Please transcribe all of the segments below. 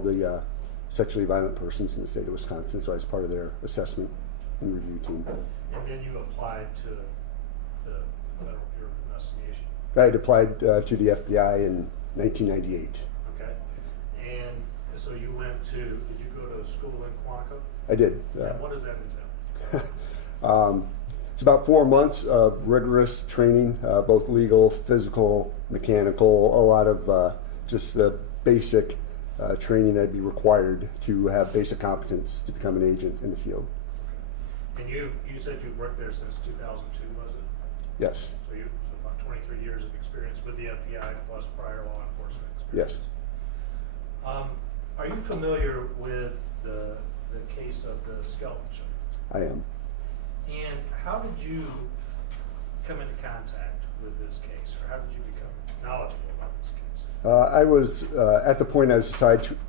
all the sexually violent persons in the state of Wisconsin, so I was part of their assessment and review team. And then you applied to the Federal Bureau of Investigation. I had applied to the FBI in 1998. Okay. And so you went to, did you go to school in Quantico? I did. And what does that entail? It's about 4 months of rigorous training, both legal, physical, mechanical, a lot of just the basic training that'd be required to have basic competence to become an agent in the field. And you said you've worked there since 2002, was it? Yes. So about 23 years of experience with the FBI plus prior law enforcement experience. Yes. Are you familiar with the case of the Skelton children? I am. And how did you come into contact with this case, or how did you become knowledgeable about this case? I was, at the point I was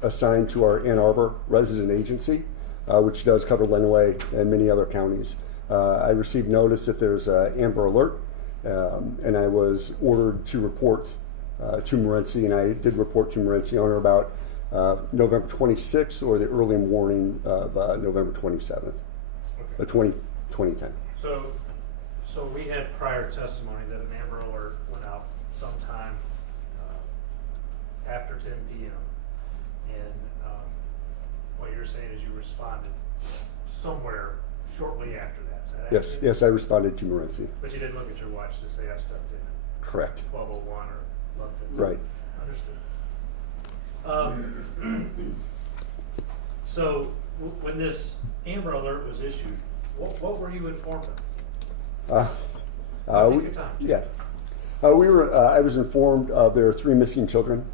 assigned to our Ann Arbor resident agency, which does cover Lenawee and many other counties. I received notice that there's an Amber Alert, and I was ordered to report to Morenci, and I did report to Morenci on or about November 26th or the early morning of November 27th, Okay. 2010. So we had prior testimony that an Amber Alert went out sometime after 10 p.m. And what you're saying is you responded somewhere shortly after that. Is that Yes, accurate? yes, I responded to Morenci. But you didn't look at your watch to say I stepped in at Correct. 12:01 or 11:15. Right. Understood. So when this Amber Alert was issued, what were you informed of? Take your time. Yeah. I was informed there are 3 missing children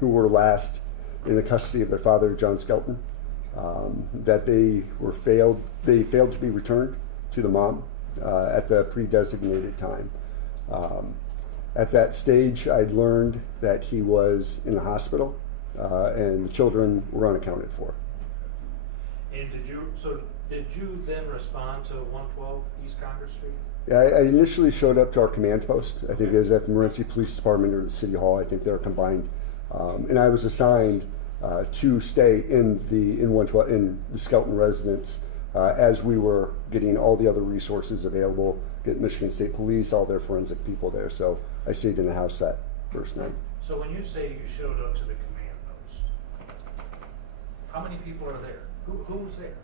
who were last in the custody of their father, John Skelton, that they failed to be returned to the mom at the pre-designated time. At that stage, I'd learned that he was in the hospital and the children were unaccounted for. And did you then respond to 112 East Congress Street? Yeah, I initially showed up to our command post. I think it was at the Morenci Police Department or the City Hall. I think they were combined. And I was assigned to stay in the Skelton residence as we were getting all the other resources available, get Michigan State Police, all their forensic people there. So I stayed in the house that first night. So when you say you showed up to the command post, how many people are there? Who was there?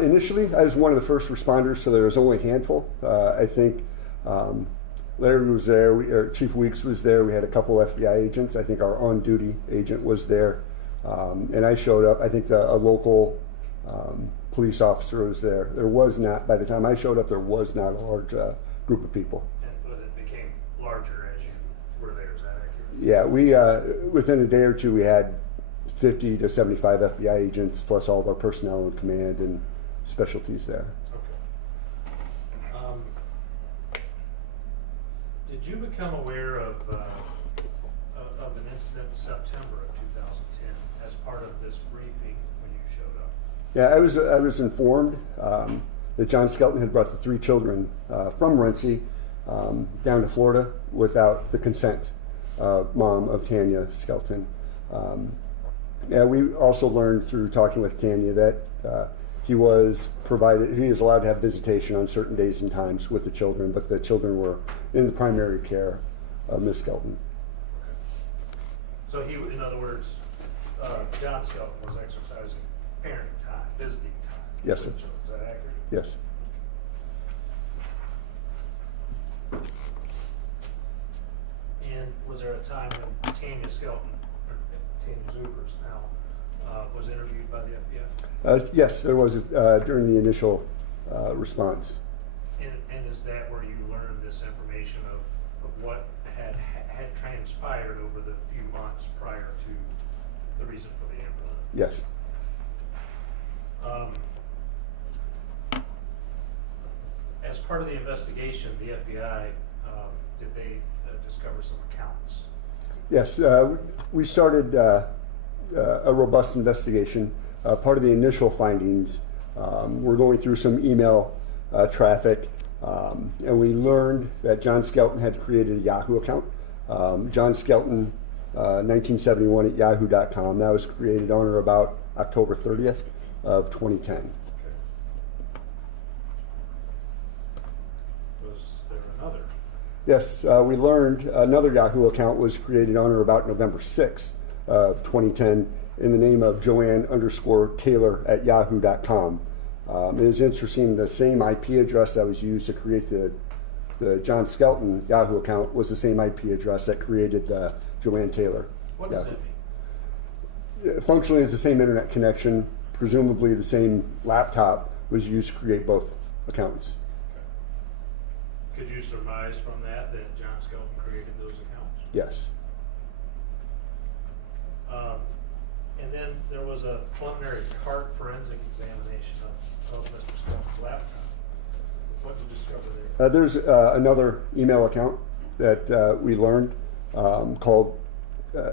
Initially, I was one of the first responders, so there was only a handful. I think Larry was there, Chief Weeks was there, we had a couple FBI agents. I think our on-duty agent was there. And I showed up. I think a local police officer was there. There was not, by the time I showed up, there was not a large group of people. And it became larger as you were there, is that accurate? Yeah, we within a day or two, we had 50 to 75 FBI agents, plus all of our personnel in command and specialties there. Okay. Did you become aware of an incident in September of 2010 as part of this briefing when you showed up? Yeah, I was informed that John Skelton had brought the 3 children from Morenci down to Florida without the consent mom of Tanya Skelton. Yeah, we also learned through talking with Tanya that he was allowed to have visitation on certain days and times with the children, but the children were in the primary care of Miss Skelton. So in other words, John Skelton was exercising parenting time, visiting time. Yes, sir. Is that accurate? Yes. And was there a time when Tanya Skelton, or Tanya Zubers now, was interviewed by the FBI? Yes, there was during the initial response. And is that where you learned this information of what had transpired over the few months prior to the reason for the Amber Alert? Yes. As part of the investigation, the FBI, did they discover some accounts? Yes, we started a robust investigation. Part of the initial findings, we're going through some email traffic, and we learned that John Skelton had created a Yahoo account. John Skelton 1971 at yahoo.com. That was created on or about October 30th of 2010. Okay. Was there another? Yes, we learned another Yahoo account was created on or about November 6th of 2010 in the name of Joanne_Taylor at yahoo.com. It is interesting, the same IP address that was used to create the John Skelton Yahoo account was the same IP address that created the Joanne Taylor. What does Yahoo. that mean? Functionally, it's the same internet connection. Presumably, the same laptop was used to create both accounts. Could you surmise from that John Skelton created those accounts? Yes. And then there was a preliminary cart forensic examination of Mr. Skelton's laptop. What did you discover there? There's another email account that we learned called,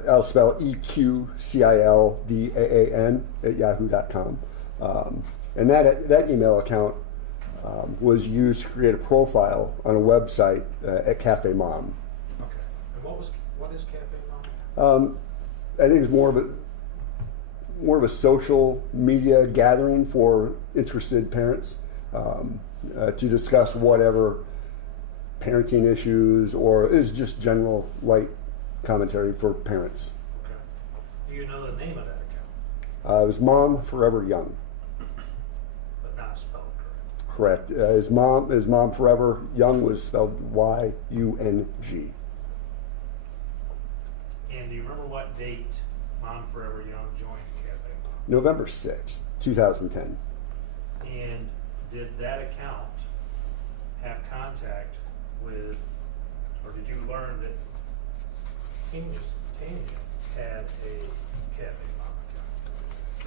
I'll spell EQCILDAAN at yahoo.com. And that email account was used to create a profile on a website at Cafe Mom. Okay. And what is Cafe Mom? I think it's more of a social media gathering for interested parents to discuss whatever parenting issues or is just general light commentary for parents. Okay. Do you know the name of that account? It was Mom Forever Young. But not spelled Correct. correct. His mom Forever Young was spelled Y-U-N-G. And do you remember what date Mom Forever Young joined Cafe Mom? November 6th, 2010. And did that account have contact with, or did you learn that Tanya had a Cafe Mom account?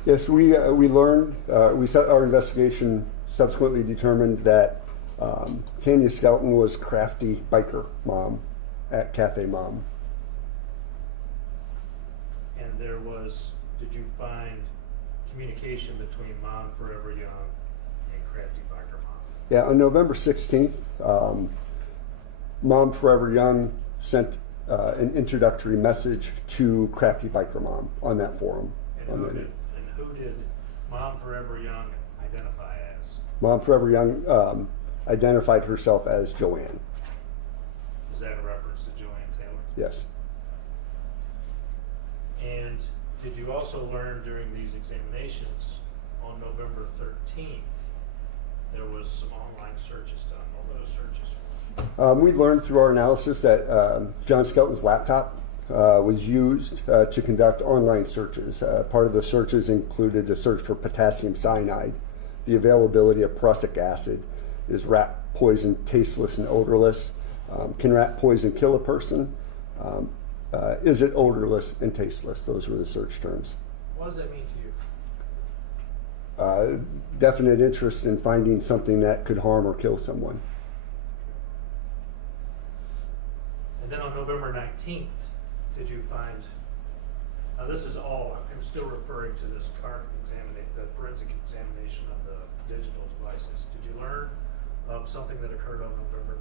Yes, we learned, our investigation subsequently determined that Tanya Skelton was crafty biker mom at Cafe Mom. And did you find communication between Mom Forever Young and Crafty Biker Mom? Yeah, on November 16th, Mom Forever Young sent an introductory message to Crafty Biker Mom on that forum. And who did Mom Forever Young identify as? Mom Forever Young identified herself as Joanne. Is that a reference to Joanne Taylor? Yes. And did you also learn during these examinations on November 13th, there was some online searches done? What were those searches? We learned through our analysis that John Skelton's laptop was used to conduct online searches. Part of the searches included the search for potassium cyanide, the availability of prussic acid, is rat poison tasteless and odorless, can rat poison kill a person, is it odorless and tasteless? Those were the search terms. What does that mean to you? Definite interest in finding something that could harm or kill someone. And then on November 19th, did you find, now this is all, I'm still referring to this the forensic examination of the digital devices. Did you learn of something that occurred on November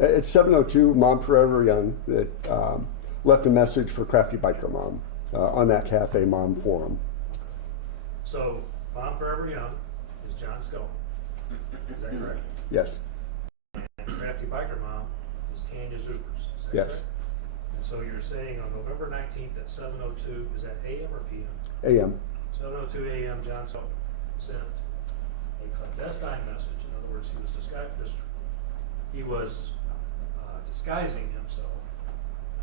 19th? At 7:02, Mom Forever Young that left a message for Crafty Biker Mom on that Cafe Mom forum. So, Mom Forever Young is John Skelton. Is that correct? Yes. And Crafty Biker Mom is Tanya Zupers. Is that Yes. correct? And so you're saying on November 19th at 7:02, is that AM or PM? AM. 7:02 AM, John Skelton sent a clandestine message. In other words, he was disguising himself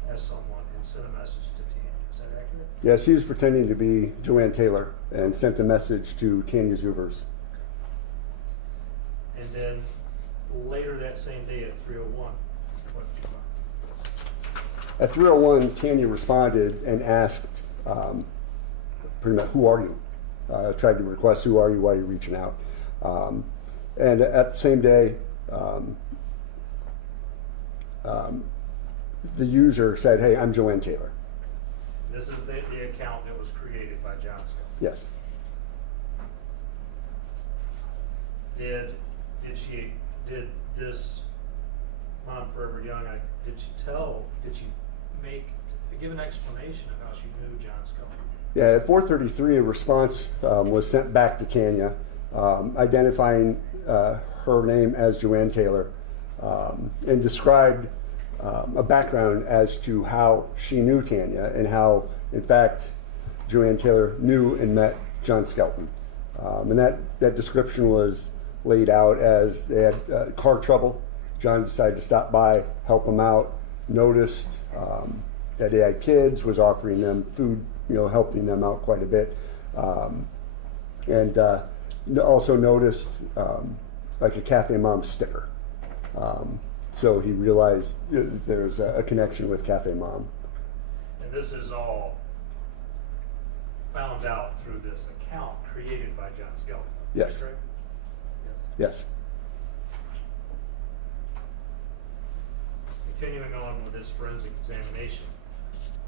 as someone and sent a message to Tanya. Is that accurate? Yes, he was pretending to be Joanne Taylor and sent a message to Tanya Zuvers. And then later that same day at 3:01, what did you find? At 3:01, Tanya responded and asked, pretty much, who are you? Tried to request, who are you, why are you reaching out? And at the same day, the user said, hey, I'm Joanne Taylor. This is the account that was created by John Skelton. Yes. Did this Mom Forever Young, did she give an explanation of how she knew John Skelton. Yeah, at 4:33, a response was sent back to Tanya, identifying her name as Joanne Taylor, and described a background as to how she knew Tanya and how, in fact, Joanne Taylor knew and met John Skelton. And that description was laid out as they had car trouble. John decided to stop by, help them out, noticed that they had kids, was offering them food, helping them out quite a bit. And also noticed like a Cafe Mom sticker. So he realized there's a connection with Cafe Mom. And this is all found out through this account created by John Skelton. Yes. Correct? Yes. Continuing on with this forensic examination,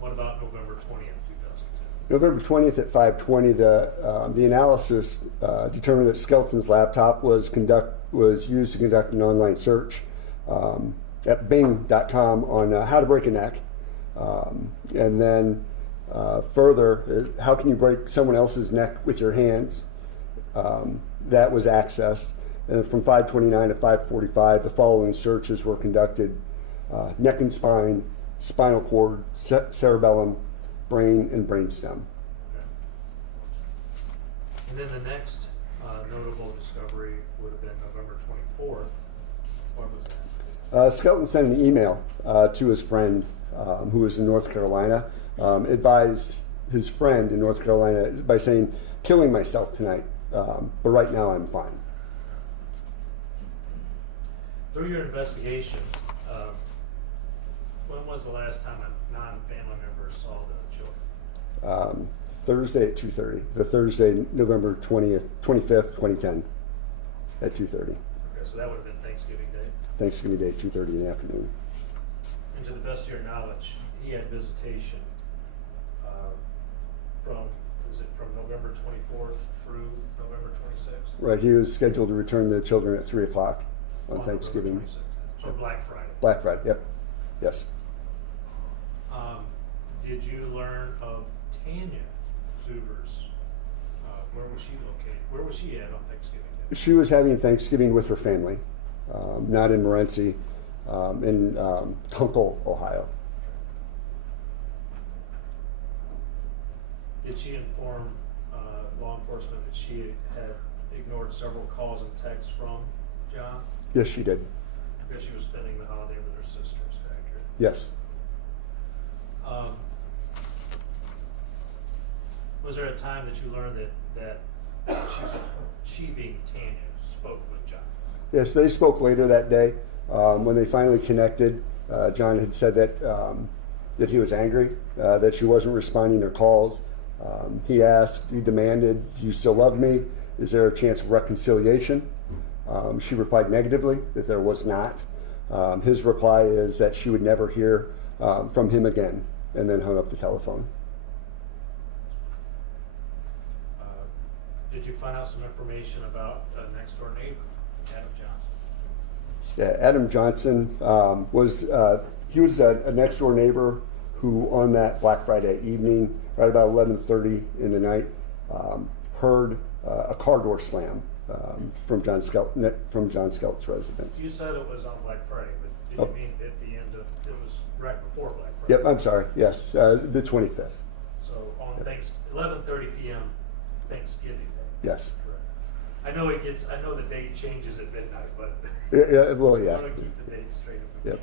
what about November 20th, 2002? November 20th at 5:20, the analysis determined that Skelton's laptop was used to conduct an online search at Bing.com on how to break a neck, and then further, how can you break someone else's neck with your hands? That was accessed, and from 5:29 to 5:45, the following searches were conducted: neck and spine, spinal cord, cerebellum, brain, and brainstem. Okay. And then the next notable discovery would have been November 24th. What was that? Skelton sent an email to his friend who was in North Carolina, advised his friend in North Carolina by saying, "Killing myself tonight, but right now I'm fine." Through your investigation, when was the last time a non-family member saw the children? Thursday at 2:30. The Thursday, November 25th, 2010, at 2:30. Okay, so that would have been Thanksgiving Day. Thanksgiving Day, 2:30 in the afternoon. And to the best of your knowledge, he had visitation from November 24th through November 26th? Right, he was scheduled to return the children at 3 o'clock on November Thanksgiving. 26th. So Black Friday. Black Friday, yep. Yes. Did you learn of Tanya Zuber's? Where was she located? Where was she at on Thanksgiving Day? She was having Thanksgiving with her family, not in Morenci, in Tunkel, Ohio. Did she inform law enforcement that she had ignored several calls and texts from John? Yes, she did. Because she was spending the holiday with her sisters, accurate? Yes. Was there a time that you learned that she being Tanya, spoke with John? Yes, they spoke later that day. When they finally connected, John had said that he was angry, that she wasn't responding to calls. He demanded, "Do you still love me? Is there a chance of reconciliation?" She replied negatively, that there was not. His reply is that she would never hear from him again, and then hung up the telephone. Did you find out some information about a next door neighbor, Adam Johnson? Yeah, Adam Johnson was a next door neighbor who, on that Black Friday evening, right about 11:30 in the night, heard a car door slam from John Skelton's residence. You said it was on Black Friday, but did you mean at the end of, it was right before Black Friday? Yep, I'm sorry. Yes, the 25th. So on 11:30 p.m. Thanksgiving Day. Yes. Correct. I know the date changes at midnight, but Yeah, well, I yeah. want to keep the date straight if we Yep.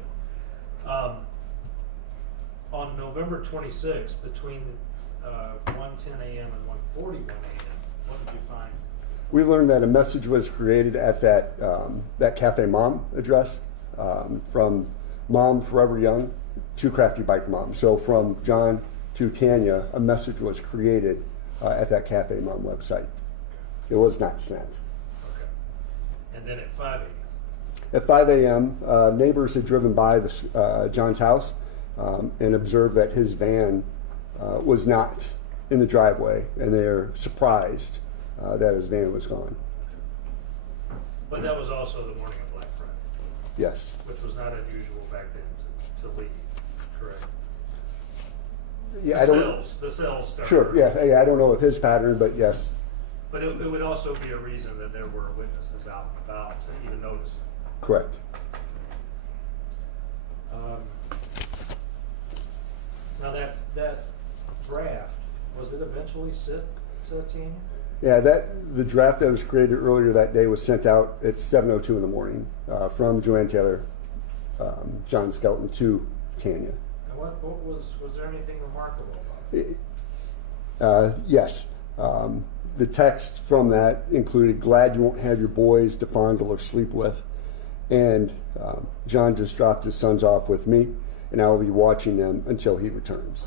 can. On November 26th, between 1:10 a.m. and 1:41 a.m., what did you find? We learned that a message was created at that Cafe Mom address from Mom Forever Young to Crafty Bike Mom. So from John to Tanya, a message was created at that Cafe Mom website. It was not sent. Okay. And then at 5 a.m. At 5 a.m., neighbors had driven by John's house and observed that his van was not in the driveway, and they're surprised that his van was gone. But that was also the morning of Black Friday. Yes. Which was not unusual back then to leave, correct? Yeah, I don't. The cells started. Sure. Yeah. I don't know of his pattern, but yes. But it would also be a reason that there were witnesses out and about to even notice it. Correct. Now that draft, was it eventually sent to Tanya? Yeah, the draft that was created earlier that day was sent out at 7:02 in the morning from Joanne Taylor, John Skelton to Tanya. And was there anything remarkable about it? Yes. The text from that included, "Glad you won't have your boys to fondle or sleep with." And John just dropped his sons off with me, and I will be watching them until he returns.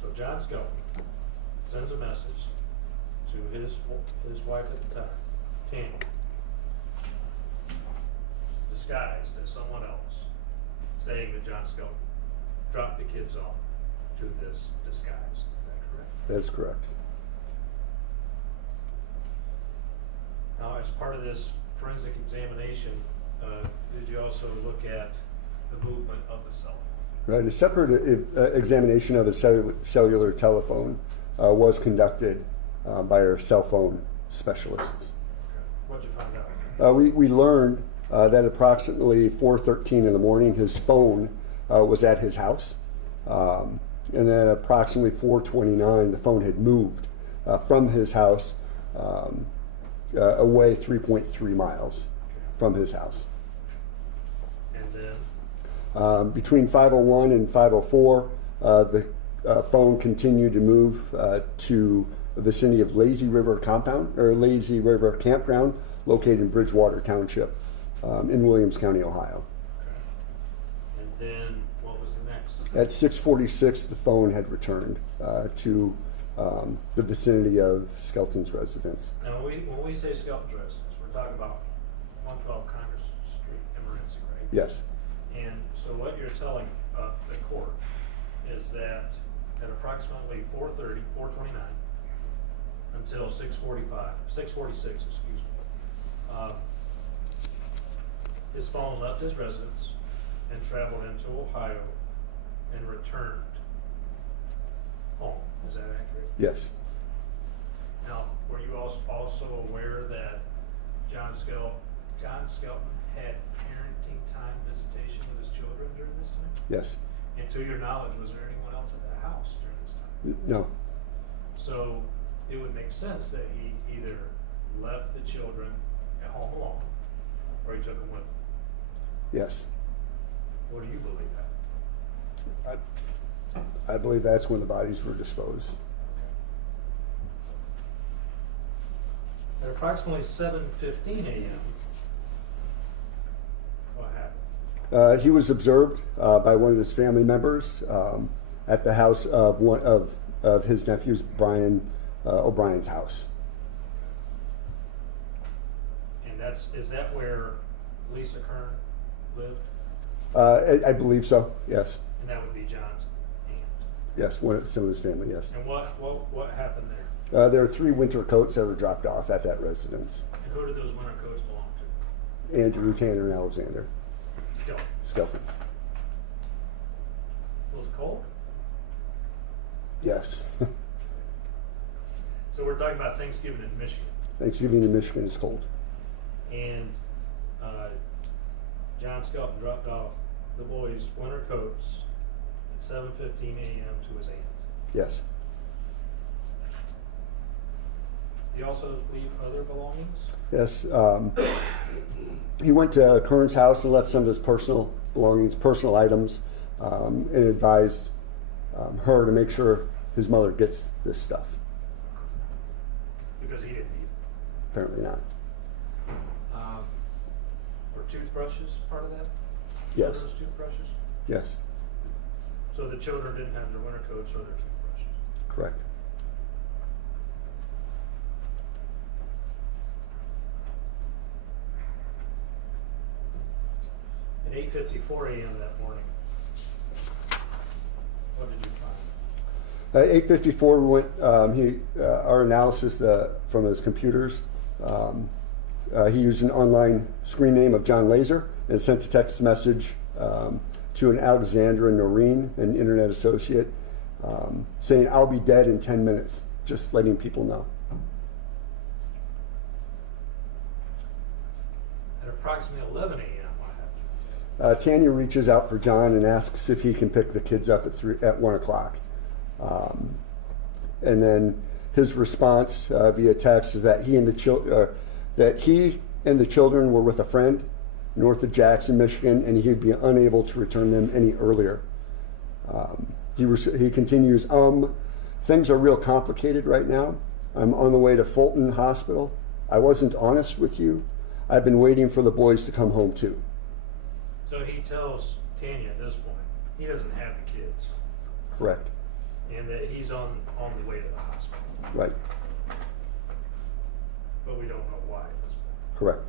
So John Skelton sends a message to his wife at the time, Tanya, disguised as someone else, saying that John Skelton dropped the kids off to this disguise. Is that correct? That's correct. Now, as part of this forensic examination, did you also look at the movement of the cell phone? Right. A separate examination of a cellular telephone was conducted by our cell phone specialists. Okay. What'd you find out? We learned that approximately 4:13 in the morning, his phone was at his house. And then approximately 4:29, the phone had moved from his house away 3.3 miles from his house. And then? Between 5:01 and 5:04, the phone continued to move to the vicinity of Lazy River Campground, located in Bridgewater Township in Williams County, Ohio. Okay. And then what was the next? At 6:46, the phone had returned to the vicinity of Skelton's residence. Now, when we say Skelton's residence, we're talking about 112 Congress Street in Morenci, right? Yes. And so what you're telling the court is that at approximately 4:29 until 6:46, excuse me, his phone left his residence and traveled into Ohio and returned home. Is that accurate? Yes. Now, were you also aware that John Skelton had parenting time visitation with his children during this time? Yes. And to your knowledge, was there anyone else at the house during this time? No. So it would make sense that he either left the children at home alone or he took them with him. Yes. What do you believe that? I believe that's when the bodies were disposed. At approximately 7:15 a.m., what happened? He was observed by one of his family members at the house of one of his nephews, Brian O'Brien's house. And is that where Lisa Kern lived? I believe so. Yes. And that would be John's aunt. Yes. Some of his family. Yes. And what happened there? There are 3 winter coats that were dropped off at that residence. And who did those winter coats belong to? Andrew, Tanner, and Alexander Skelton. Was it cold? Yes. So we're talking about Thanksgiving in Michigan. Thanksgiving in Michigan is cold. And John Skelton dropped off the boys' winter coats at 7:15 a.m. to his aunt. Yes. Did he also leave other belongings? Yes. He went to Kern's house and left some of his personal belongings, personal items, and advised her to make sure his mother gets this stuff. Because he didn't need it. Apparently not. Were toothbrushes part of that? Yes. Children's toothbrushes? Yes. So the children didn't have their winter coats or their toothbrushes? Correct. At 8:54 a.m. that morning, what did you find? 8:54, we went. Our analysis from his computers. He used an online screen name of John Laser and sent a text message to an Alexandra Noreen, an internet associate, saying, "I'll be dead in 10 minutes," just letting people know. At approximately 11 a.m., what happened? Tanya reaches out for John and asks if he can pick the kids up at 1 o'clock. And then his response via text is that he and the children were with a friend north of Jackson, Michigan, and he'd be unable to return them any earlier. He continues, "Things are real complicated right now. I'm on the way to Fulton Hospital. I wasn't honest with you. I've been waiting for the boys to come home too." So he tells Tanya at this point he doesn't have the kids, Correct. and that he's on the way to the hospital. Right. But we don't know why at this point. Correct.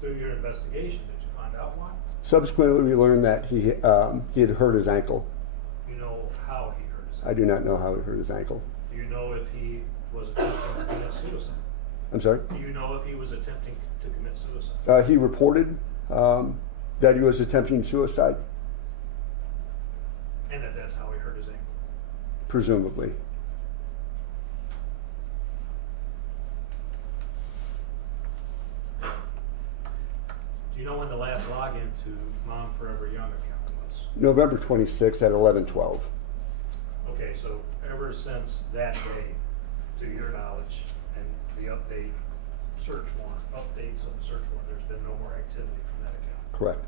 Through your investigation, did you find out why? Subsequently, we learned that he had hurt his ankle. You know how he hurt his I do not know how he hurt his ankle. Do you know if he was attempting to commit suicide? I'm sorry? Do you know if he was attempting to commit suicide? He reported that he was attempting suicide, And that's how he hurt his ankle? presumably. Do you know when the last login to Mom Forever Young account was? November 26th at 11:12. Okay, so ever since that day, to your knowledge, and the search warrant, updates on the search warrant, there's been no more activity from that account. Correct.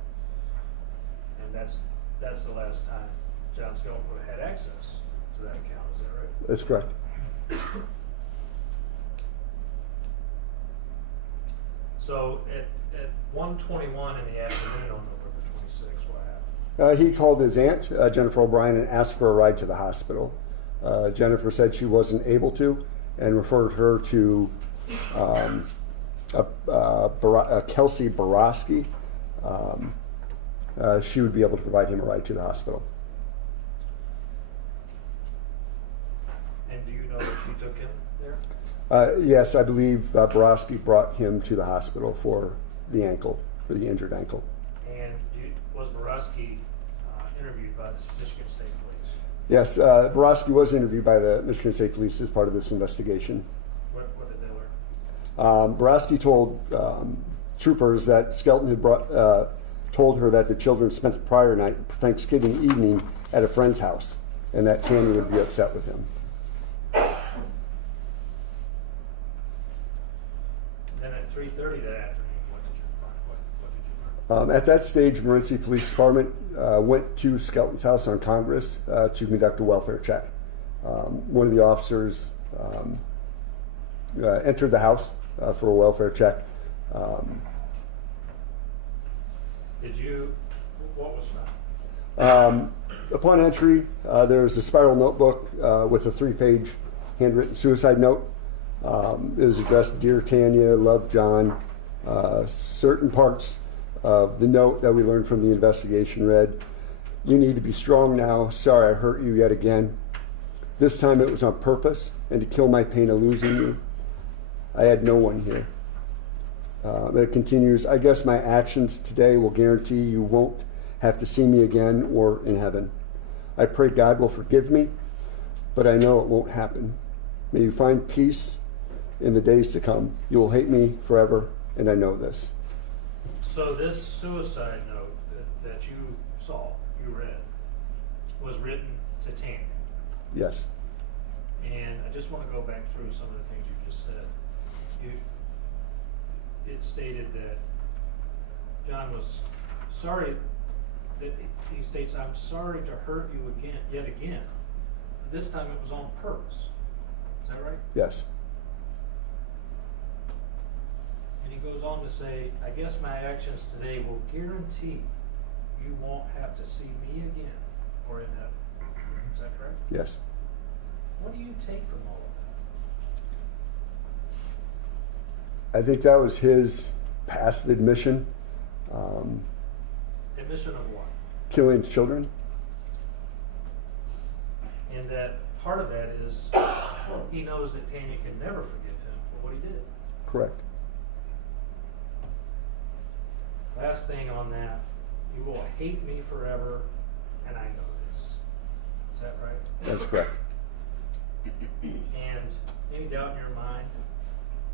And that's the last time John Skelton would have had access to that account, is that right? That's correct. So at 1:21 in the afternoon on November 26th, what happened? He called his aunt, Jennifer O'Brien, and asked for a ride to the hospital. Jennifer said she wasn't able to and referred her to Kelsey Borowski. She would be able to provide him a ride to the hospital. And do you know if she took him there? Yes, I believe Borowski brought him to the hospital for the injured ankle. And was Borowski interviewed by the Michigan State Police? Yes, Borowski was interviewed by the Michigan State Police as part of this investigation. What did they learn? Borowski told troopers that Skelton had told her that the children spent the prior night, Thanksgiving evening, at a friend's house, and that Tanya would be upset with him. Then at 3:30 that afternoon, what did you find? What did you learn? At that stage, Morenci Police Department went to Skelton's house on Congress to conduct a welfare check. One of the officers entered the house for a welfare check. What was found? Upon entry, there was a spiral notebook with a 3-page handwritten suicide note. It was addressed, "Dear Tanya, love John." Certain parts of the note that we learned from the investigation read, "You need to be strong now. Sorry I hurt you yet again. This time it was on purpose and to kill my pain of losing you. I had no one here." It continues, "I guess my actions today will guarantee you won't have to see me again or in heaven. I pray God will forgive me, but I know it won't happen. May you find peace in the days to come. You will hate me forever, and I know this." So this suicide note that you read, was written to Tanya. Yes. And I just want to go back through some of the things you just said. It stated that John was sorry, that he states, "I'm sorry to hurt you yet again. This time it was on purpose." Is that right? Yes. And he goes on to say, "I guess my actions today will guarantee you won't have to see me again or in heaven." Is that correct? Yes. What do you take from all of I think that was his passive admission. that? Admission of what? Killing children. And that part of that is he knows that Tanya can never forgive him for what he did. Correct. Last thing on that, "You will hate me forever, and I know this. Is that right? That's correct. And any doubt in your mind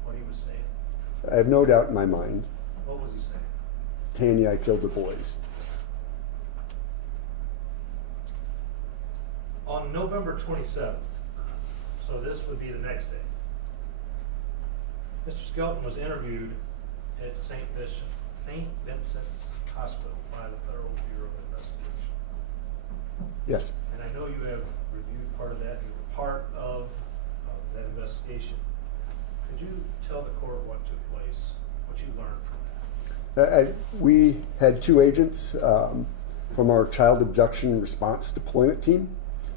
what he was saying? I have no doubt in my mind, What was he saying? Tanya, I killed the boys. On November 27th, so this would be the next day, Mr. Skelton was interviewed at St. Vincent's Hospital by the Federal Bureau of Investigation. Yes. And I know you have reviewed part of that. You were part of that investigation. Could you tell the court what took place, what you learned from that? We had two agents from our child abduction response deployment team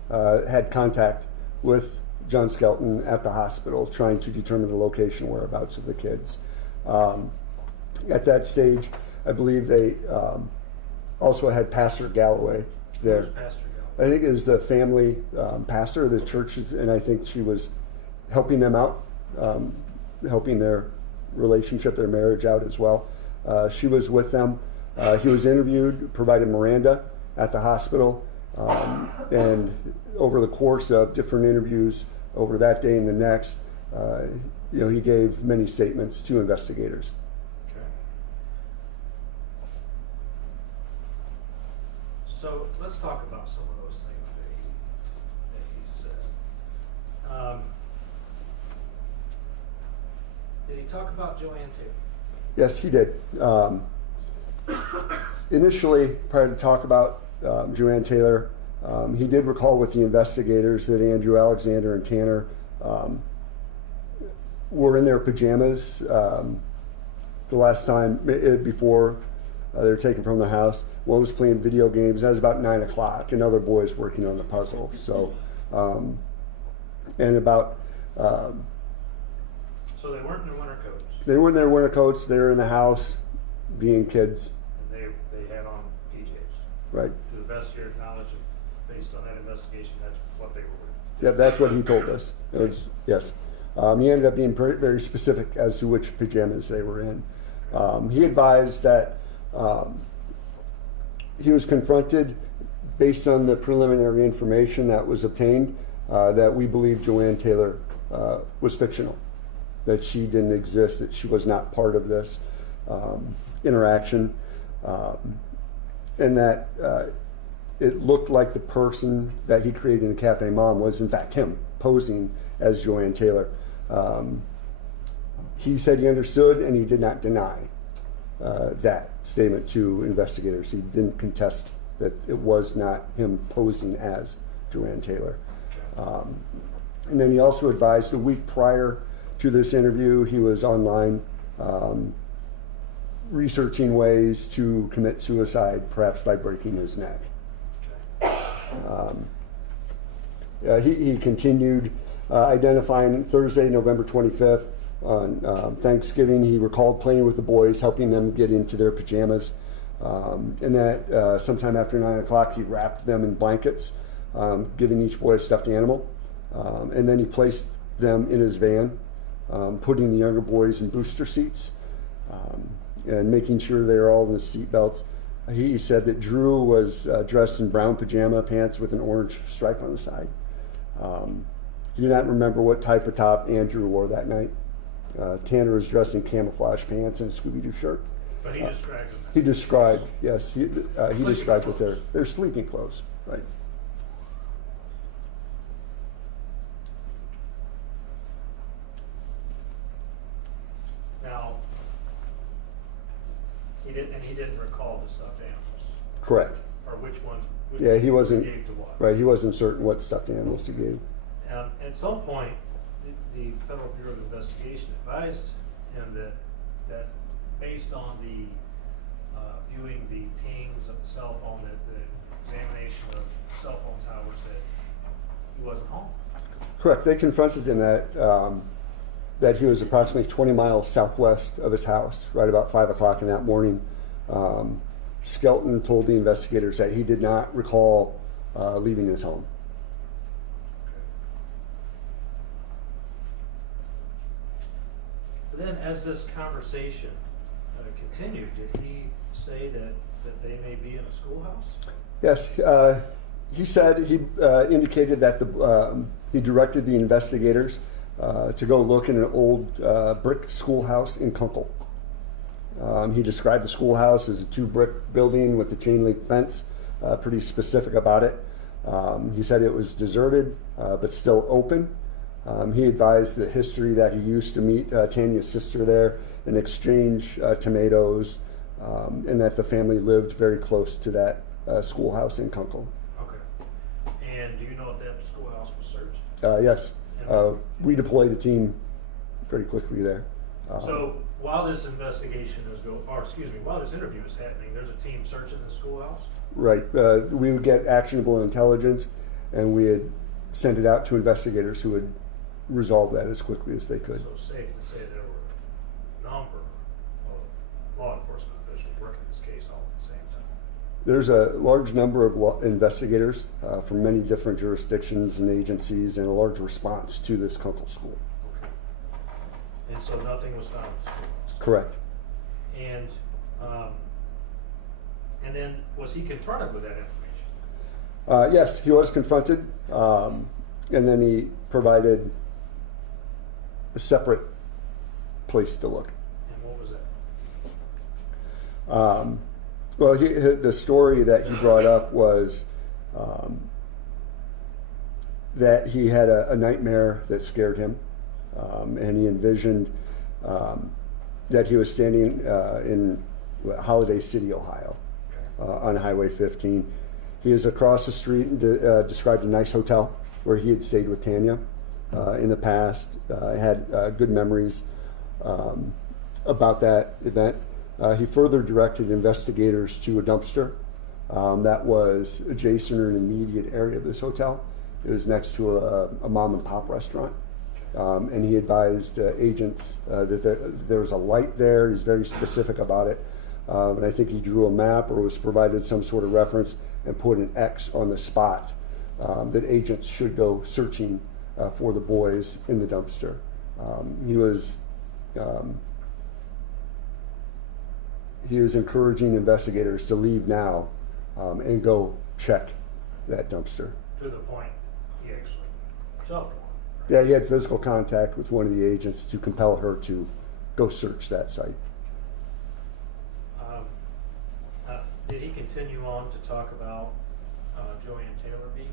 had contact with John Skelton at the hospital trying to determine the location whereabouts of the kids. At that stage, I believe they also had Pastor Galloway there. Who's Pastor Galloway? I think it was the family pastor of the church, and I think she was helping them out, helping their relationship, their marriage out as well. She was with them. He was interviewed, provided Miranda at the hospital, and over the course of different interviews over that day and the next, he gave many statements to investigators. Okay. So let's talk about some of those things that he said. Did he talk about Joanne Taylor? Yes, he did. Initially, prior to talk about Joanne Taylor, he did recall with the investigators that Andrew Alexander and Tanner were in their pajamas the last time before they were taken from the house. One was playing video games. That was about 9 o'clock, and other boys working on the puzzle. So, and about. So they weren't in their winter coats. They were in their winter coats. They were in the house, being kids. And they had on PJs. Right. To the best of your knowledge, based on that investigation, that's what they were wearing. Yeah, that's what he told us. It was, yes. He ended up being very specific as to which pajamas they were in. He advised that he was confronted based on the preliminary information that was obtained that we believe Joanne Taylor was fictional, that she didn't exist, that she was not part of this interaction, and that it looked like the person that he created in the Cafe Mom was in fact him, posing as Joanne Taylor. He said he understood and he did not deny that statement to investigators. He didn't contest that it was not him posing as Joanne Taylor. And then he also advised a week prior to this interview, he was online researching ways to commit suicide, perhaps by breaking his neck. He continued identifying Thursday, November 25th, on Thanksgiving. He recalled playing with the boys, helping them get into their pajamas. And that sometime after 9 o'clock, he wrapped them in blankets, giving each boy a stuffed animal. And then he placed them in his van, putting the younger boys in booster seats, and making sure they were all in the seat belts. He said that Drew was dressed in brown pajama pants with an orange stripe on the side. He did not remember what type of top Andrew wore that night. Tanner was dressed in camouflage pants and a Scooby-Doo shirt. But he described them. He described, yes, he described with their sleeping clothes, right. Now, he didn't recall the stuffed animals, Correct. or which ones. Yeah, he wasn't, gave to what. right, he wasn't certain what stuffed animals he gave. At some point, the Federal Bureau of Investigation advised him that based on the viewing the pings of the cell phone, that the examination of cell phone towers, that he wasn't home. Correct. They confronted him that he was approximately 20 miles southwest of his house, right about 5 o'clock in that morning. Skelton told the investigators that he did not recall leaving his home. But then, as this conversation continued, did he say that they may be in a schoolhouse? Yes, he said he indicated that he directed the investigators to go look in an old brick schoolhouse in Kunkel. He described the schoolhouse as a 2-brick building with a chain link fence, pretty specific about it. He said it was deserted but still open. He advised the history that he used to meet Tanya's sister there and exchange tomatoes, and that the family lived very close to that schoolhouse in Kunkel. Okay. And do you know if that schoolhouse was searched? Yes, we deployed a team very quickly there. So while this investigation is while this interview is happening, there's a team searching the schoolhouse? Right. We would get actionable intelligence, and we had sent it out to investigators who would resolve that as quickly as they could. So it's safe to say there were a number of law enforcement officials working this case all at the same time. There's a large number of investigators from many different jurisdictions and agencies, and a large response to this Kunkel school. Okay. And so nothing was found at the schoolhouse? Correct. And then was he confronted with that information? Yes, he was confronted, and then he provided a separate place to look. And what was that? Well, the story that he brought up was that he had a nightmare that scared him, and he envisioned that he was standing in Holiday City, Ohio, on Highway 15. He is across the street and described a nice hotel where he had stayed with Tanya in the past. Had good memories about that event. He further directed investigators to a dumpster that was adjacent or an immediate area of this hotel. It was next to a mom and pop restaurant. And he advised agents that there was a light there. He's very specific about it. And I think he drew a map or was provided some sort of reference and put an X on the spot that agents should go searching for the boys in the dumpster. He was encouraging investigators to leave now and go check that dumpster. To the point he actually shoved one. Yeah, he had physical contact with one of the agents to compel her to go search that site. Did he continue on to talk about Joanne Taylor being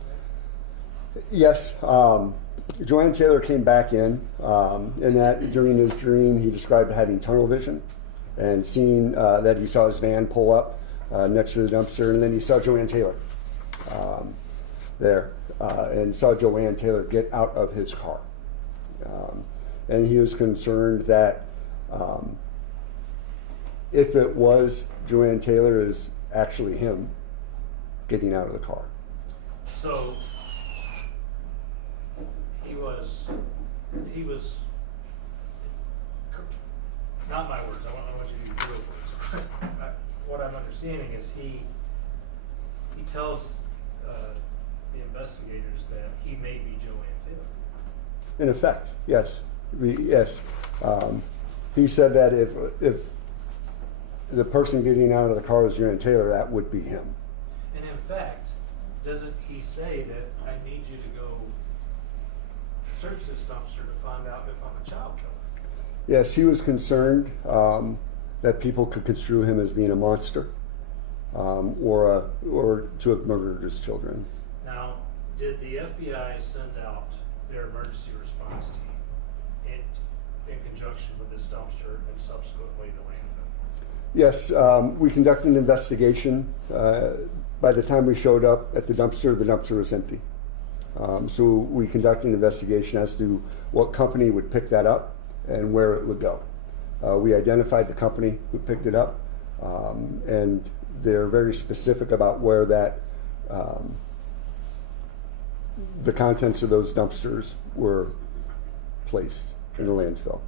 there? Yes, Joanne Taylor came back in, and that during his dream he described having tunnel vision and seeing that he saw his van pull up next to the dumpster, and then he saw Joanne Taylor there, and saw Joanne Taylor get out of his car. And he was concerned that if it was Joanne Taylor, is actually him getting out of the car. So he was not my words. I want you to use your words. What I'm understanding is he tells the investigators that he may be Joanne Taylor. In effect, yes. Yes. He said that if the person getting out of the car is Joanne Taylor, that would be him. And in fact, doesn't he say that I need you to go search this dumpster to find out if I'm a child killer? Yes, he was concerned that people could construe him as being a monster or to have murdered his children. Now, did the FBI send out their emergency response team in conjunction with this dumpster and subsequently the landfill? Yes, we conducted an investigation. By the time we showed up at the dumpster was empty. So we conducted an investigation as to what company would pick that up and where it would go. We identified the company who picked it up, and they're very specific about where that the contents of those dumpsters were placed in the landfill.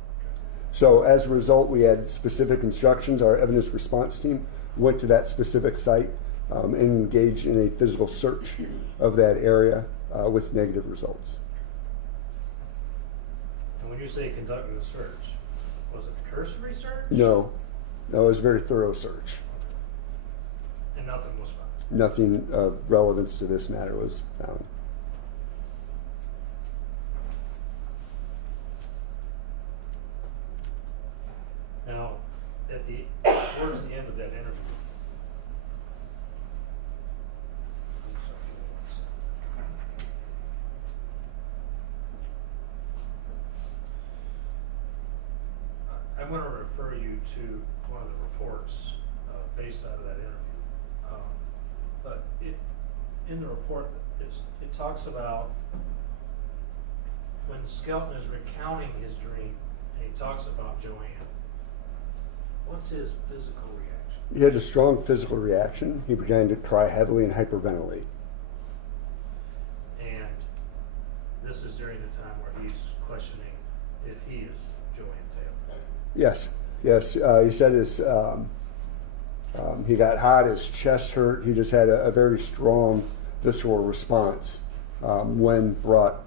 So as a result, we had specific instructions. Our evidence response team went to that specific site and engaged in a physical search of that area with negative results. And when you say conducted a search, was it a cursory search? No, it was a very thorough search. And nothing was found? Nothing of relevance to this matter was found. Now, towards the end of that interview, I'm sorry, give me 1 second. I'm going to refer you to one of the reports based out of that interview. But in the report, it talks about when Skelton is recounting his dream, and he talks about Joanne. What's his physical reaction? He had a strong physical reaction. He began to cry heavily and hyperventilate. And this is during the time where he's questioning if he is Joanne Taylor. Yes, yes. He said he got hot, his chest hurt. He just had a very strong visceral response when brought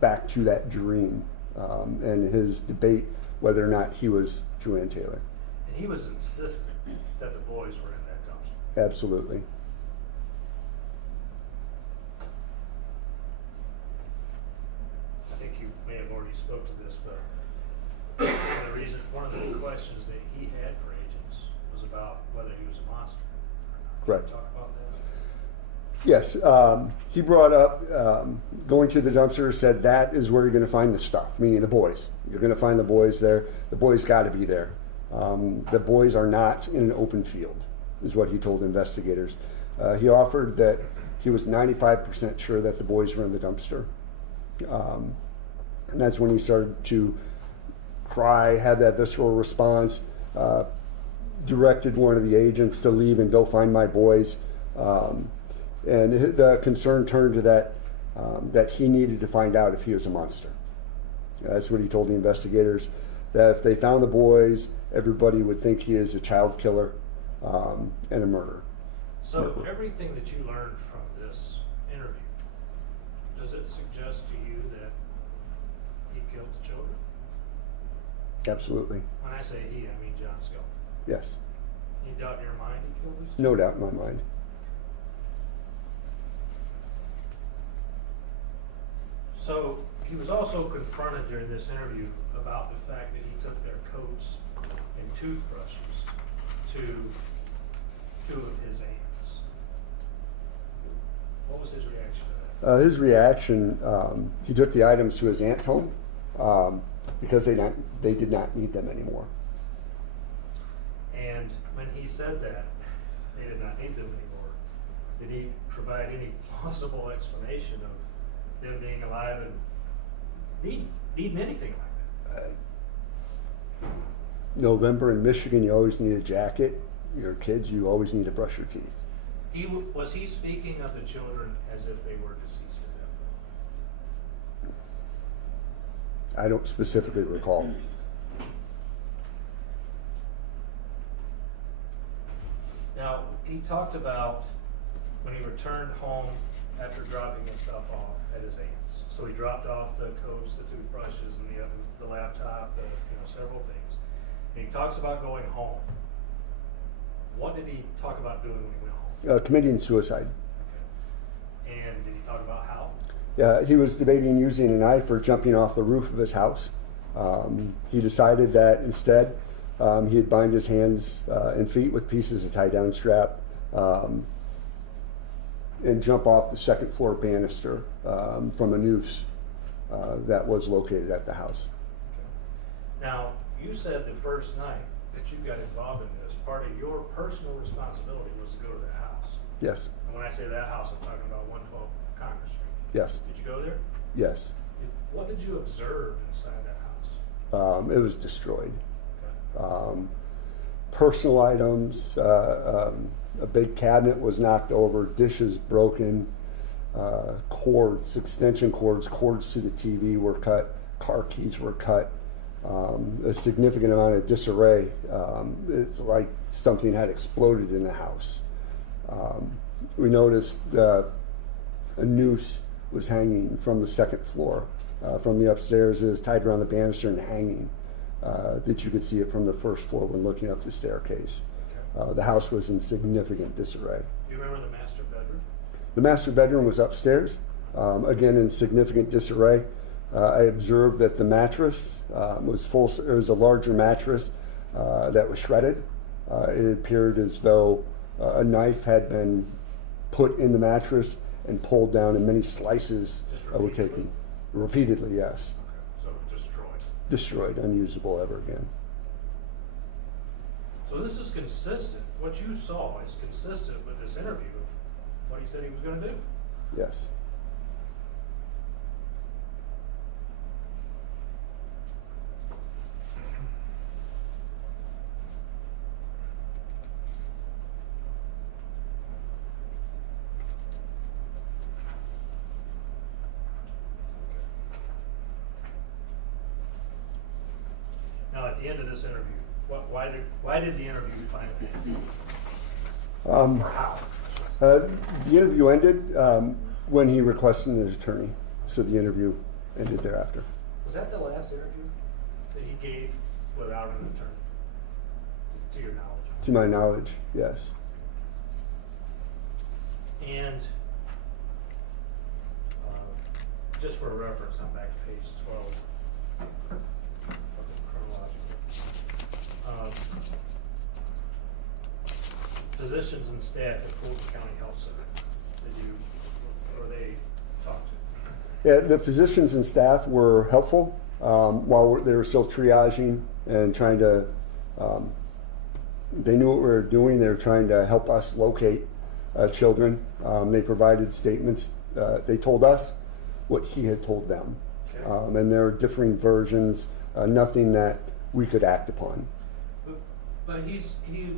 back to that dream and his debate whether or not he was Joanne Taylor. And he was insistent that the boys were in that dumpster. Absolutely. I think you may have already spoke to this, but one of the questions that he had for agents was about whether he was a monster. Correct. Can you talk about that? Yes, he brought up going to the dumpster, said that is where you're going to find the stuff, meaning the boys. You're going to find the boys there. The boys got to be there. The boys are not in an open field, is what he told investigators. He offered that he was 95% sure that the boys were in the dumpster. And that's when he started to cry, have that visceral response, directed one of the agents to leave and go find my boys. And the concern turned to that he needed to find out if he was a monster. That's what he told the investigators, that if they found the boys, everybody would think he is a child killer and a murderer. So everything that you learned from this interview, does it suggest to you that he killed the children? Absolutely. When I say he, I mean John Skelton. Yes. Any doubt in your mind he killed these No children? doubt in my mind. So he was also confronted during this interview about the fact that he took their coats and toothbrushes to two of his aunts. What was his reaction to that? His reaction, he took the items to his aunt's home because they did not need them anymore. And when he said that they did not need them anymore, did he provide any plausible explanation of them being alive and needing anything like that? November in Michigan, you always need a jacket. Your kids, you always need to brush your teeth. Was he speaking of the children as if they were deceased to death? I don't specifically recall. Now, he talked about when he returned home after dropping his stuff off at his aunt's. So he dropped off the coats, the toothbrushes, and the laptop, several things. And he talks about going home. What did he talk about doing when he went home? Committing suicide. Okay. And did he talk about how? Yeah, he was debating using a knife or jumping off the roof of his house. He decided that instead he'd bind his hands and feet with pieces of tie-down strap and jump off the second floor banister from a noose that was located at the house. Okay. Now, you said the first night that you got involved in this, part of your personal responsibility was to go to that house. Yes. And when I say that house, I'm talking about 112 Congress Street. Yes. Did you go there? Yes. What did you observe inside that house? It was destroyed. Okay. Personal items, a big cabinet was knocked over, dishes broken, cords, extension cords, cords to the TV were cut, car keys were cut, a significant amount of disarray. It's like something had exploded in the house. We noticed a noose was hanging from the second floor. From the upstairs, it was tied around the banister and hanging. That you could see it from the first floor when looking up the staircase. Okay. The house was in significant disarray. Do you remember the master The master bedroom was upstairs, again in significant disarray. I observed that the mattress was full. It was a larger mattress that was shredded. It appeared as though a knife had been put in the mattress and pulled down, and many slices were taken. Repeatedly, yes. Okay, so destroyed. Destroyed, unusable ever again. So this is consistent. What you saw is consistent with this interview of what he said he was going to do. Yes. Now, at the end of this interview, why did the interview finally end? How? The interview ended when he requested an attorney, so the interview ended thereafter. Was that the last interview that he gave without an attorney, to your knowledge? To my knowledge, yes. And just for a reference, I'm back to page 12 of the chronological. Physicians and staff at Fulton County Health Center, they talked to? Yeah, the physicians and staff were helpful while they were still triaging and trying to. They knew what we were doing. They were trying to help us locate children. They provided statements. They told us what he had told them, Okay. and there were differing versions. Nothing that we could act upon. But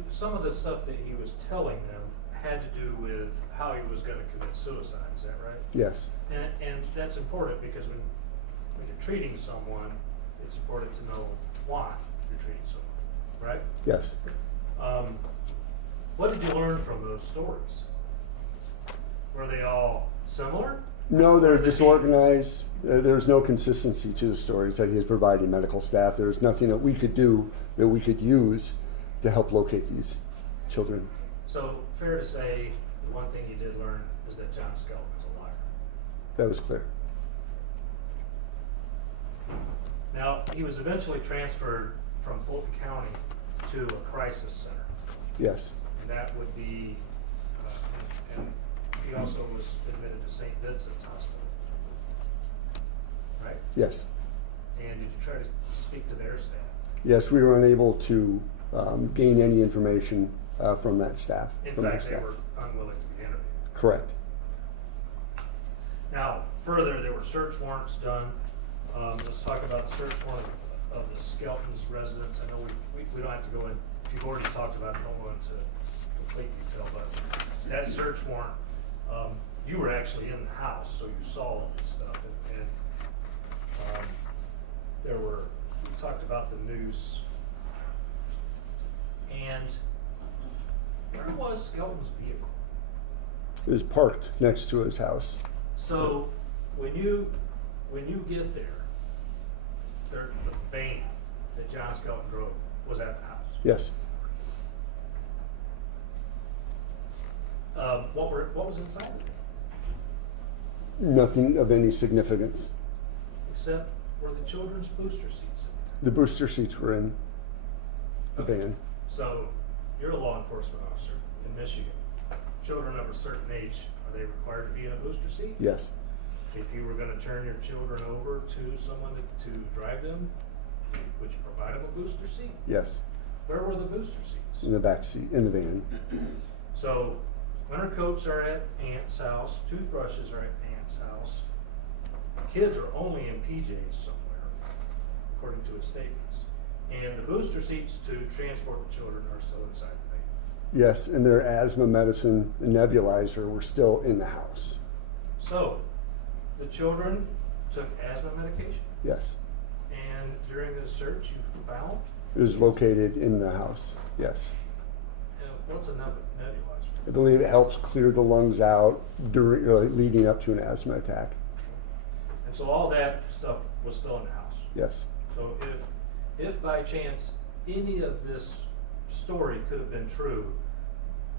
some of the stuff that he was telling them had to do with how he was going to commit suicide. Is that right? Yes. And that's important because when you're treating someone, it's important to know why you're treating someone, right? Yes. What did you learn from those stories? Were they all similar? No, they're Or did he- disorganized. There's no consistency to the stories that he is providing medical staff. There's nothing that we could do that we could use to help locate these children. So fair to say, the one thing you did learn is that John Skelton is a liar. That was clear. Now, he was eventually transferred from Fulton County to a crisis center. Yes. And that would be, and he also was admitted to St. Vincent's Hospital. Right? Yes. And did you try to speak to their staff? Yes, we were unable to gain any information from that staff. In from their fact, they staff. were unwilling to be interviewed. Correct. Now, further, there were search warrants done. Let's talk about the search warrant of the Skelton's residence. I know we don't have to go in, if you've already talked about it, don't go into complete detail, but that search warrant, you were actually in the house, so you saw all this stuff. And we talked about the noose. And where was Skelton's vehicle? It was parked next to his house. So when you get there, the van that John Skelton drove was at the house. Yes. What was inside of it? Nothing of any significance. Except were the children's booster seats in The booster seats were in the Okay. van. So you're a law enforcement officer in Michigan. Children of a certain age, are they required to be in a booster seat? Yes. If you were going to turn your children over to someone to drive them, would you provide them a booster seat? Yes. Where were the booster seats? In the back seat, in the van. So winter coats are at Aunt's house, toothbrushes are at Aunt's house. Kids are only in PJs somewhere, according to his statements. And the booster seats to transport the children are still inside the van. Yes, and their asthma medicine and nebulizer were still in the house. So the children took asthma medication, Yes. and during the search you found, It was located in the house. Yes. what's a nebulizer? I believe it helps clear the lungs out during leading up to an asthma attack. And so all that stuff was still in the house. Yes. So if by chance any of this story could have been true,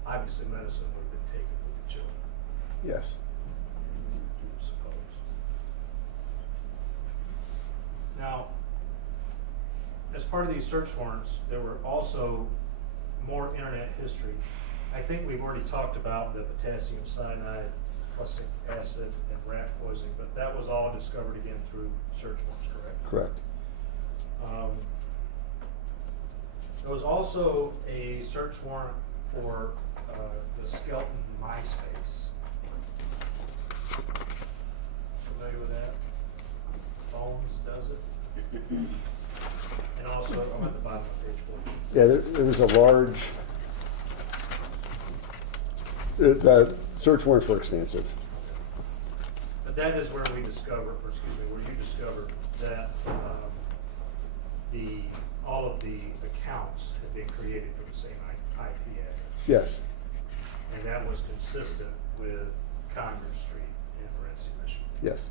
obviously medicine would have been taken with the children. Yes. I suppose. Now, as part of these search warrants, there were also more internet history. I think we've already talked about the potassium cyanide, prussic acid, and rat poisoning, but that was all discovered again through search warrants, correct? Correct. There was also a search warrant for the Skelton MySpace. Familiar with that? Bones does it. And also, I'm at the bottom of page 14. Yeah, there was a large. The search warrants were extensive. But that is where we discovered, or excuse me, where you discovered that all of the accounts had been created for the same IP address. Yes. And that was consistent with Congress Street in Morenci, Michigan. Yes.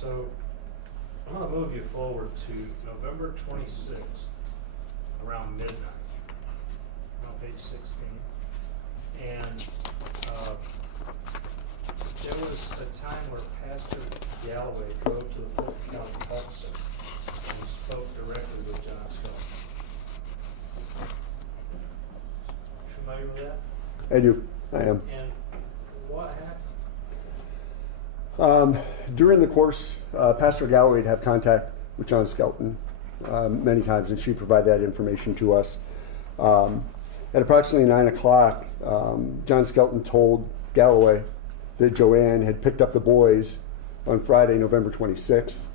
So I'm going to move you forward to November 26th, around midnight, on page 16. And there was a time where Pastor Galloway drove to the Fulton County Health Center and spoke directly with John Skelton. Familiar with that? I do. I am. And what happened? During the course, Pastor Galloway would have contact with John Skelton many times, and she provided that information to us. At approximately 9 o'clock, John Skelton told Galloway that Joanne had picked up the boys on Friday, November 26th,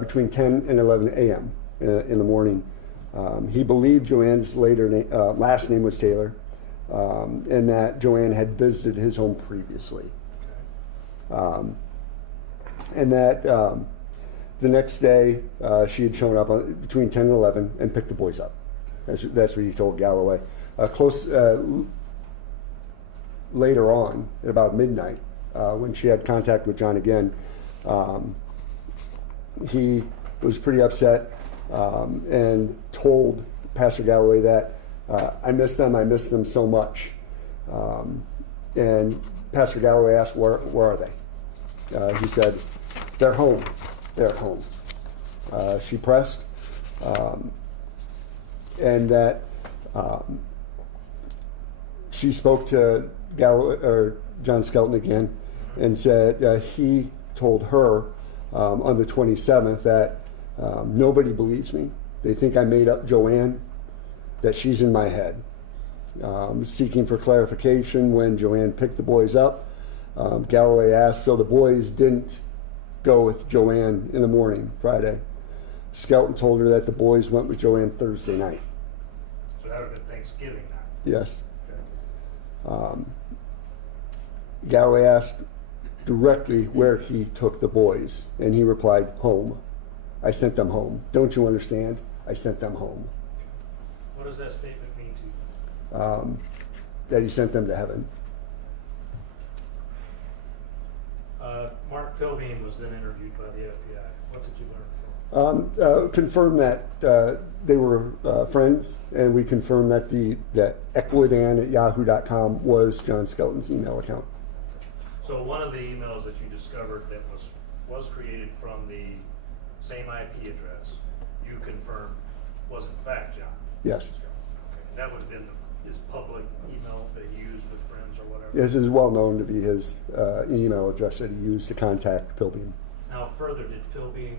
between 10 and 11 a.m. In the morning. He believed Joanne's last name was Taylor, and that Joanne had visited his home previously. And that the next day she had shown up between 10 and 11 and picked the boys up. That's what he told Galloway. Later on, at about midnight, when she had contact with John again, he was pretty upset and told Pastor Galloway that I miss them so much. And Pastor Galloway asked, where are they? He said, they're home. They're at home. She pressed, and that she spoke to John Skelton again and said he told her on the 27th that nobody believes me. They think I made up Joanne, that she's in my head. Seeking for clarification when Joanne picked the boys up, Galloway asked, so the boys didn't go with Joanne in the morning, Friday. Skelton told her that the boys went with Joanne Thursday night. So that would have been Thanksgiving night. Yes. Okay. Galloway asked directly where he took the boys, and he replied, home. I sent them home. Don't you understand? I sent them home. What does that statement mean to you? That he sent them to heaven. Mark Pilbeam was then interviewed by the FBI. What did you learn from him? Confirmed that they were friends, and we confirmed that that eckwoodand@yahoo.com was John Skelton's email account. So one of the emails that you discovered that was created from the same IP address, you confirmed was in fact John. Yes. Okay. And that would have been his public email that he used with friends or whatever. This is well known to be his email address that he used to contact Pilbeam. Now, further, did Pilbeam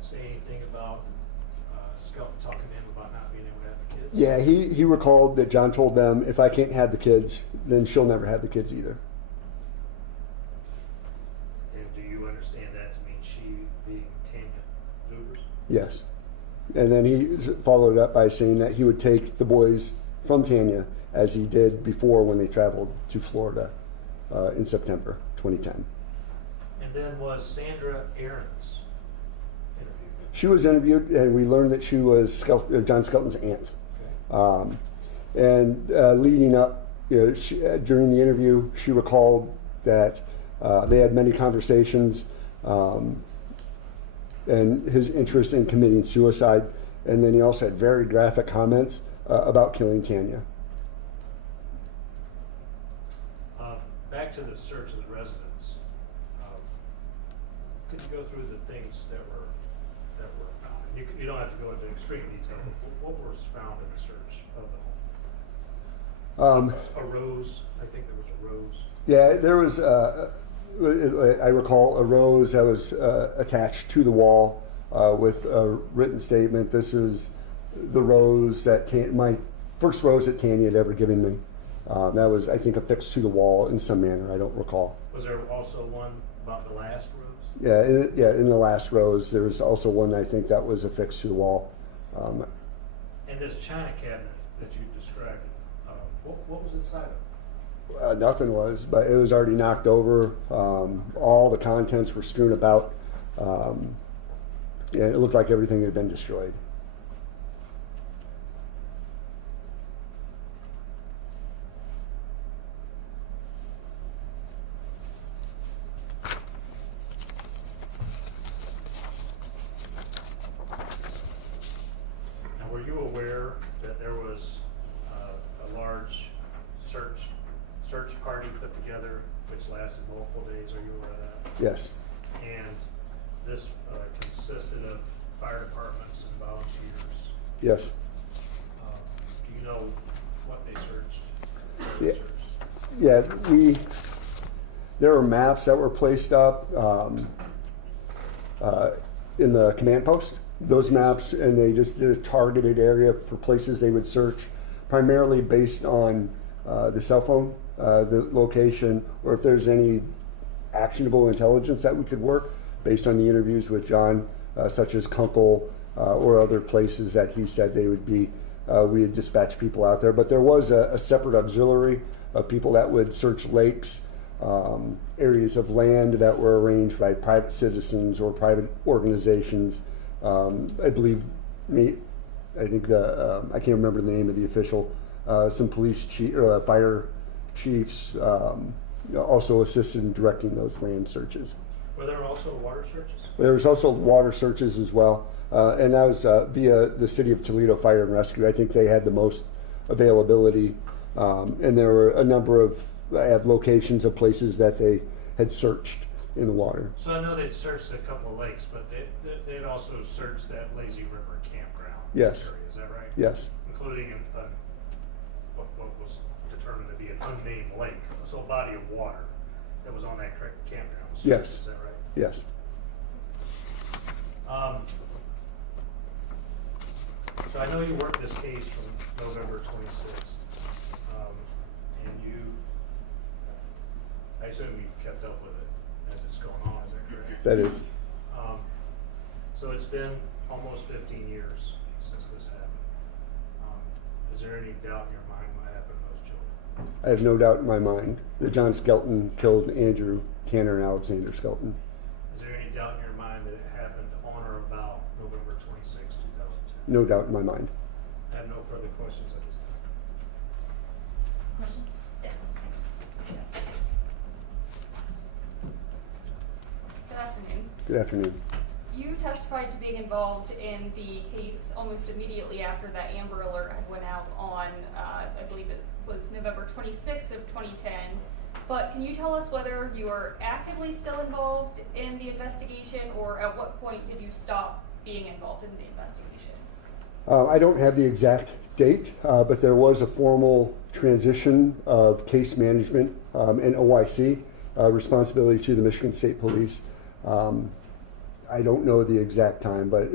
say anything about Skelton talking to him about not being able to have the kids? Yeah, he recalled that John told them, if I can't have the kids, then she'll never have the kids either. And do you understand that to mean she being Tanya Zubers? Yes. And then he followed it up by saying that he would take the boys from Tanya as he did before when they traveled to Florida in September 2010. And then was Sandra Aarons interviewed? She was interviewed, and we learned that she was John Skelton's aunt. Okay. And leading up, during the interview, she recalled that they had many conversations and his interest in committing suicide. And then he also had very graphic comments about killing Tanya. Back to the search of the residence. Could you go through the things that were found? You don't have to go into extreme detail. But what was found in the search of the home? A rose. I think there was a rose. Yeah, there was. I recall a rose that was attached to the wall with a written statement. This was the rose that my first rose that Tanya had ever given me. That was, I think, affixed to the wall in some manner. I don't recall. Was there also one about the last rose? Yeah, in the last rose, there was also one, I think, that was affixed to the wall. And this china cabinet that you described, what was inside of it? Nothing was, but it was already knocked over. All the contents were strewn about. Yeah, it looked like everything had been destroyed. Now, were you aware that there was a large search party put together, which lasted multiple days? Are you aware of that? Yes. And this consisted of fire departments and volunteers. Yes. Do you know what they searched? Yeah, there were maps that were placed up in the command post. Those maps, and they just did a targeted area for places they would search, primarily based on the cell phone, the location, or if there's any actionable intelligence that we could work based on the interviews with John, such as Kunkel or other places that he said they would be. We had dispatched people out there, but there was a separate auxiliary of people that would search lakes, areas of land that were arranged by private citizens or private organizations. I believe, I think I can't remember the name of the official. Some police chief, fire chiefs also assisted in directing those land searches. Were there also water searches? There was also water searches as well, and that was via the City of Toledo Fire and Rescue. I think they had the most availability, and there were a number of locations of places that they had searched in the water. So I know they'd searched a couple of lakes, but they'd also searched that Lazy River campground Yes. area. Is that right? Yes. Including what was determined to be an unnamed lake, so a body of water that was on that campground. Yes. Is that right? Yes. So I know you worked this case from November 26th, and I assume you've kept up with it as it's going on. Is that correct? That is. So it's been almost 15 years since this happened. Is there any doubt in your mind what happened to those children? I have no doubt in my mind that John Skelton killed Andrew, Tanner, and Alexander Skelton. Is there any doubt in your mind that it happened on or about November 26, 2010? No doubt in my mind. I have no further questions at this time. Questions? Yes. Good afternoon. Good afternoon. You testified to being involved in the case almost immediately after that Amber Alert had went out on, I believe it was November 26th of 2010. But can you tell us whether you are actively still involved in the investigation, or at what point did you stop being involved in the investigation? I don't have the exact date, but there was a formal transition of case management and OIC responsibility to the Michigan State Police. I don't know the exact time, but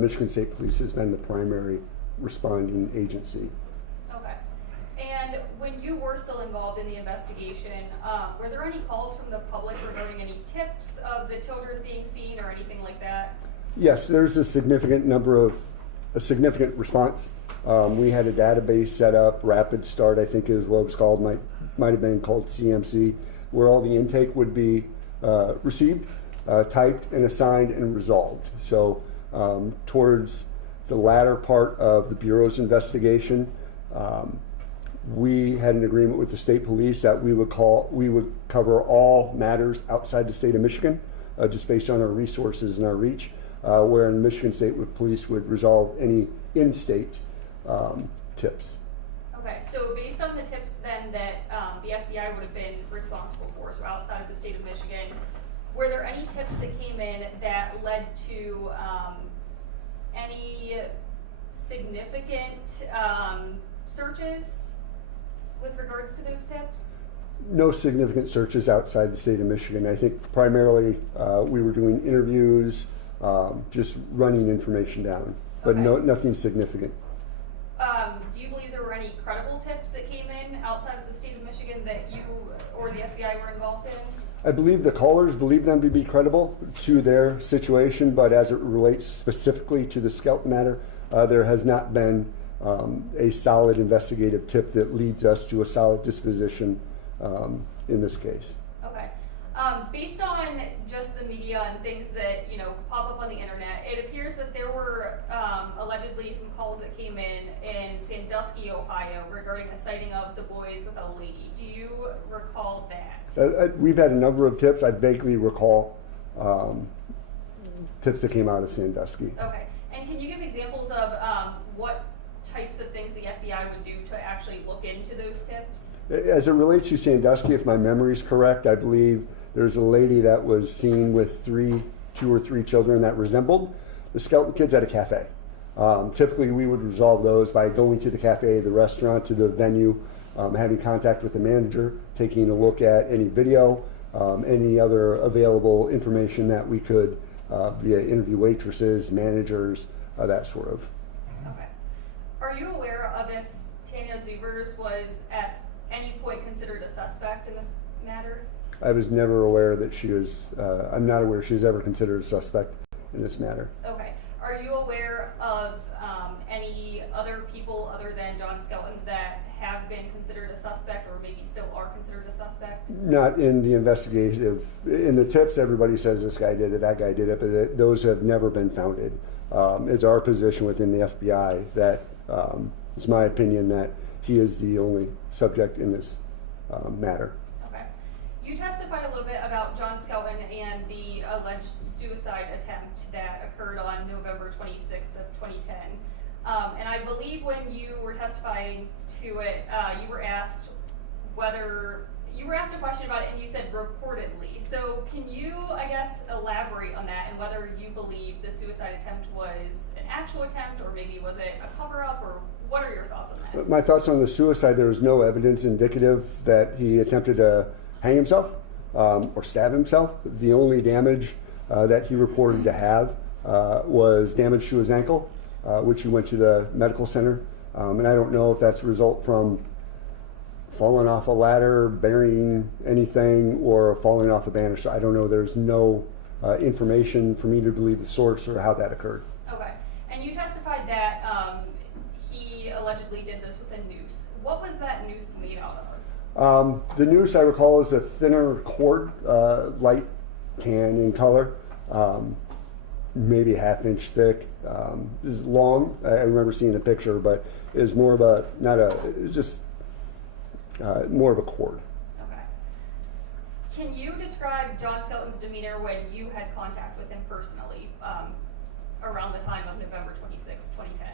Michigan State Police has been the primary responding agency. Okay. And when you were still involved in the investigation, were there any calls from the public regarding any tips of the children being seen or anything like that? Yes, there's a significant response. We had a database set up, Rapid Start, I think is what it was called, might have been called CMC, where all the intake would be received, typed and assigned and resolved. So towards the latter part of the Bureau's investigation, We had an agreement with the state police that we would cover all matters outside the state of Michigan, just based on our resources and our reach, where in Michigan State Police would resolve any in-state tips. Okay, so based on the tips then that the FBI would have been responsible for, so outside of the state of Michigan, were there any tips that came in that led to any significant searches with regards to those tips? No significant searches outside the state of Michigan. I think primarily we were doing interviews, just running information down, but Okay. nothing significant. Do you believe there were any credible tips that came in outside of the state of Michigan that you or the FBI were involved in? I believe the callers believe them to be credible to their situation, but as it relates specifically to the Skelton matter, there has not been a solid investigative tip that leads us to a solid disposition in this case. Okay. Based on just the media and things that, pop up on the internet, it appears that there were allegedly some calls that came in Sandusky, Ohio, regarding a sighting of the boys with a lady. Do you recall that? We've had a number of tips. I vaguely recall tips that came out of Sandusky. Okay. And can you give examples of what types of things the FBI would do to actually look into those tips? As it relates to Sandusky, if my memory is correct, I believe there's a lady that was seen with two or three children that resembled the Skelton kids at a cafe. Typically, we would resolve those by going to the cafe, the restaurant, to the venue, having contact with the manager, taking a look at any video, any other available information that we could via interview waitresses, managers, that sort of. Okay. Are you aware of if Tanya Zubers was at any point considered a suspect in this matter? I was never aware that she was, I'm not aware she was ever considered a suspect in this matter. Okay. Are you aware of any other people other than John Skelton that have been considered a suspect or maybe still are considered a suspect? Not in the investigative, in the tips everybody says this guy did it, that guy did it, but those have never been founded. It's our position within the FBI that it's my opinion that he is the only subject in this matter. Okay. You testified a little bit about John Skelton and the alleged suicide attempt that occurred on November 26th of 2010. And I believe when you were testifying to it, you were asked a question about it and you said reportedly. So can you, elaborate on that and whether you believe the suicide attempt was an actual attempt or maybe was it a cover-up, or what are your thoughts on that? My thoughts on the suicide, there was no evidence indicative that he attempted to hang himself or stab himself. The only damage that he reported to have was damage to his ankle, which he went to the medical center. And I don't know if that's a result from falling off a ladder, burying anything, or falling off a banister. I don't know. There's no information for me to believe the source or how that occurred. Okay. And you testified that he allegedly did this with a noose. What was that noose made out of? The noose, I recall, is a thinner cord, light tan in color, maybe a half-inch thick. It was long. I remember seeing the picture, but it was more of a, more of a cord. Okay. Can you describe John Skelton's demeanor when you had contact with him personally around the time of November 26, 2010?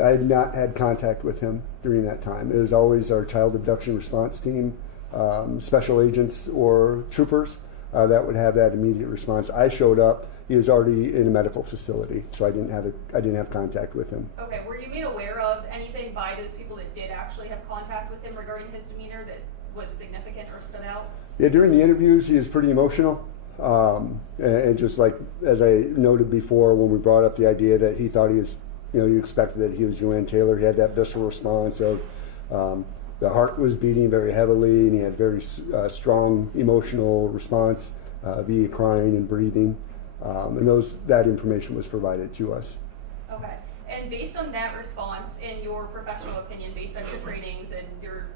I had not had contact with him during that time. It was always our child abduction response team, special agents or troopers that would have that immediate response. I showed up. He was already in a medical facility, so I didn't have contact with him. Okay. Were you made aware of anything by those people that did actually have contact with him regarding his demeanor that was significant or stood out? Yeah, during the interviews, he was pretty emotional. And just like, as I noted before, when we brought up the idea that he thought he was, you expected that he was Joanne Taylor, he had that visceral response of the heart was beating very heavily, and he had very strong emotional response via crying and breathing. And that information was provided to us. Okay. And based on that response, in your professional opinion, based on your trainings and your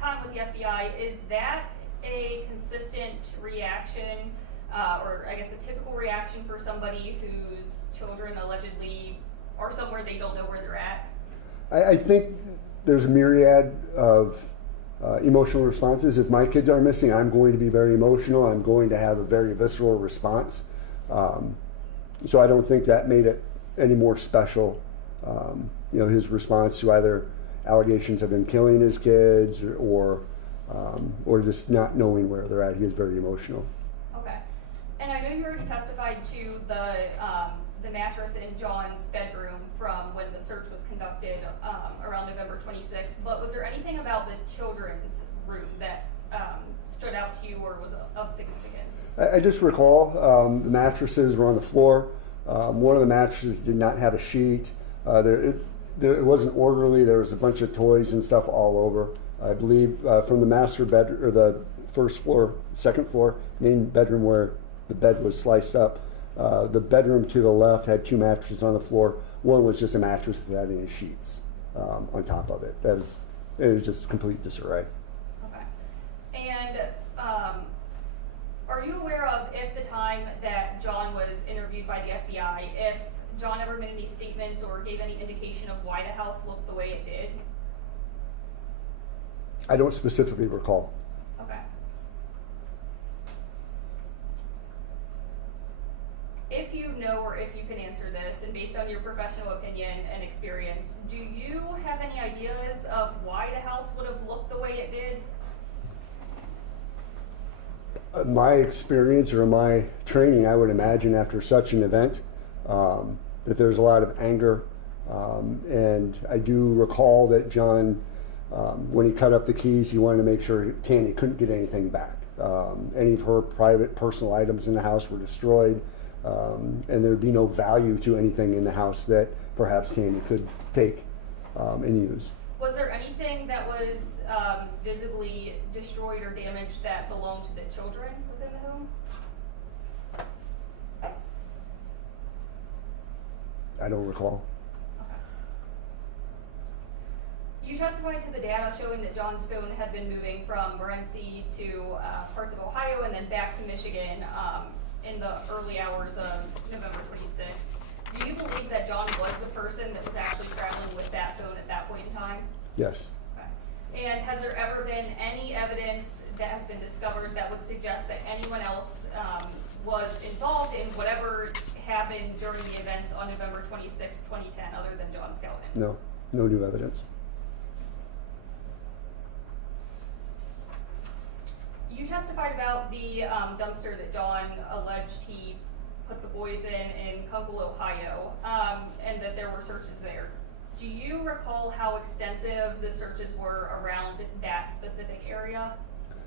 time with the FBI, is that a consistent reaction, or I guess a typical reaction for somebody whose children allegedly are somewhere they don't know where they're at? I think there's a myriad of emotional responses. If my kids are missing, I'm going to be very emotional. I'm going to have a very visceral response. So I don't think that made it any more special. His response to either allegations of him killing his kids or just not knowing where they're at. He is very emotional. Okay. And I know you already testified to the mattress in John's bedroom from when the search was conducted around November 26th, but was there anything about the children's room that stood out to you or was of significance? I just recall the mattresses were on the floor. One of the mattresses did not have a sheet. It wasn't orderly. There was a bunch of toys and stuff all over. I believe from the master bed, or the first floor, second floor, main bedroom where the bed was sliced up, the bedroom to the left had 2 mattresses on the floor. One was just a mattress without any sheets on top of it. It was just complete disarray. Okay. And are you aware of, if the time that John was interviewed by the FBI, if John ever made any statements or gave any indication of why the house looked the way it did? I don't specifically recall. Okay. If you know or if you can answer this, and based on your professional opinion and experience, do you have any ideas of why the house would have looked the way it did? My experience or my training, I would imagine after such an event, that there's a lot of anger. And I do recall that John, when he cut up the keys, he wanted to make sure Tanya couldn't get anything back. Any of her private personal items in the house were destroyed, and there'd be no value to anything in the house that perhaps Tanya could take and use. Was there anything that was visibly destroyed or damaged that belonged to the children within the home? I don't recall. Okay. You testified to the data showing that John's phone had been moving from Morenci to parts of Ohio and then back to Michigan in the early hours of November 26th. Do you believe that John was the person that was actually traveling with that phone at that point in time? Yes. Okay. And has there ever been any evidence that has been discovered that would suggest that anyone else was involved in whatever happened during the events on November 26, 2010, other than John Skelton? No new evidence. You testified about the dumpster that John alleged he put the boys in Kunkel, Ohio, and that there were searches there. Do you recall how extensive the searches were around that specific area?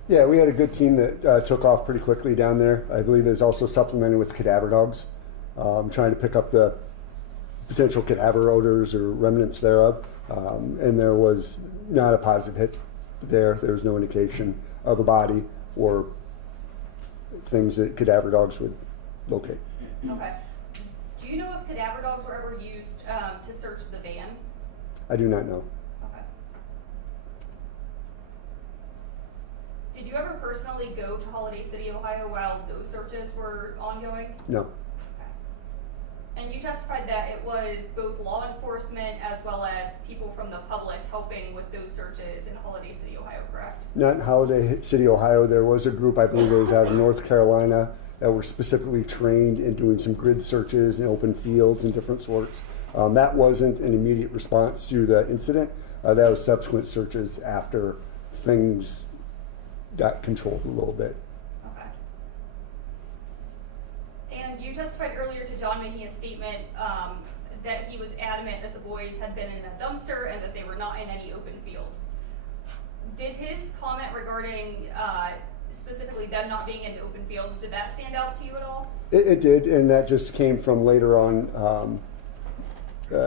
Yeah, we had a good team that took off pretty quickly down there. I believe it was also supplemented with cadaver dogs, trying to pick up the potential cadaver odors or remnants thereof. And there was not a positive hit there. There was no indication of a body or things that cadaver dogs would locate. Okay. Do you know if cadaver dogs were ever used to search the van? I do not know. Okay. Did you ever personally go to Holiday City, Ohio while those searches were ongoing? No. Okay. And you testified that it was both law enforcement as well as people from the public helping with those searches in Holiday City, Ohio, correct? Not in Holiday City, Ohio. There was a group, I believe it was out of North Carolina, that were specifically trained in doing some grid searches in open fields and different sorts. That wasn't an immediate response to the incident. That was subsequent searches after things got controlled a little bit. Okay. And you testified earlier to John making a statement that he was adamant that the boys had been in a dumpster and that they were not in any open fields. Did his comment regarding specifically them not being in open fields, did that stand out to you at all? It did, and that just came from later on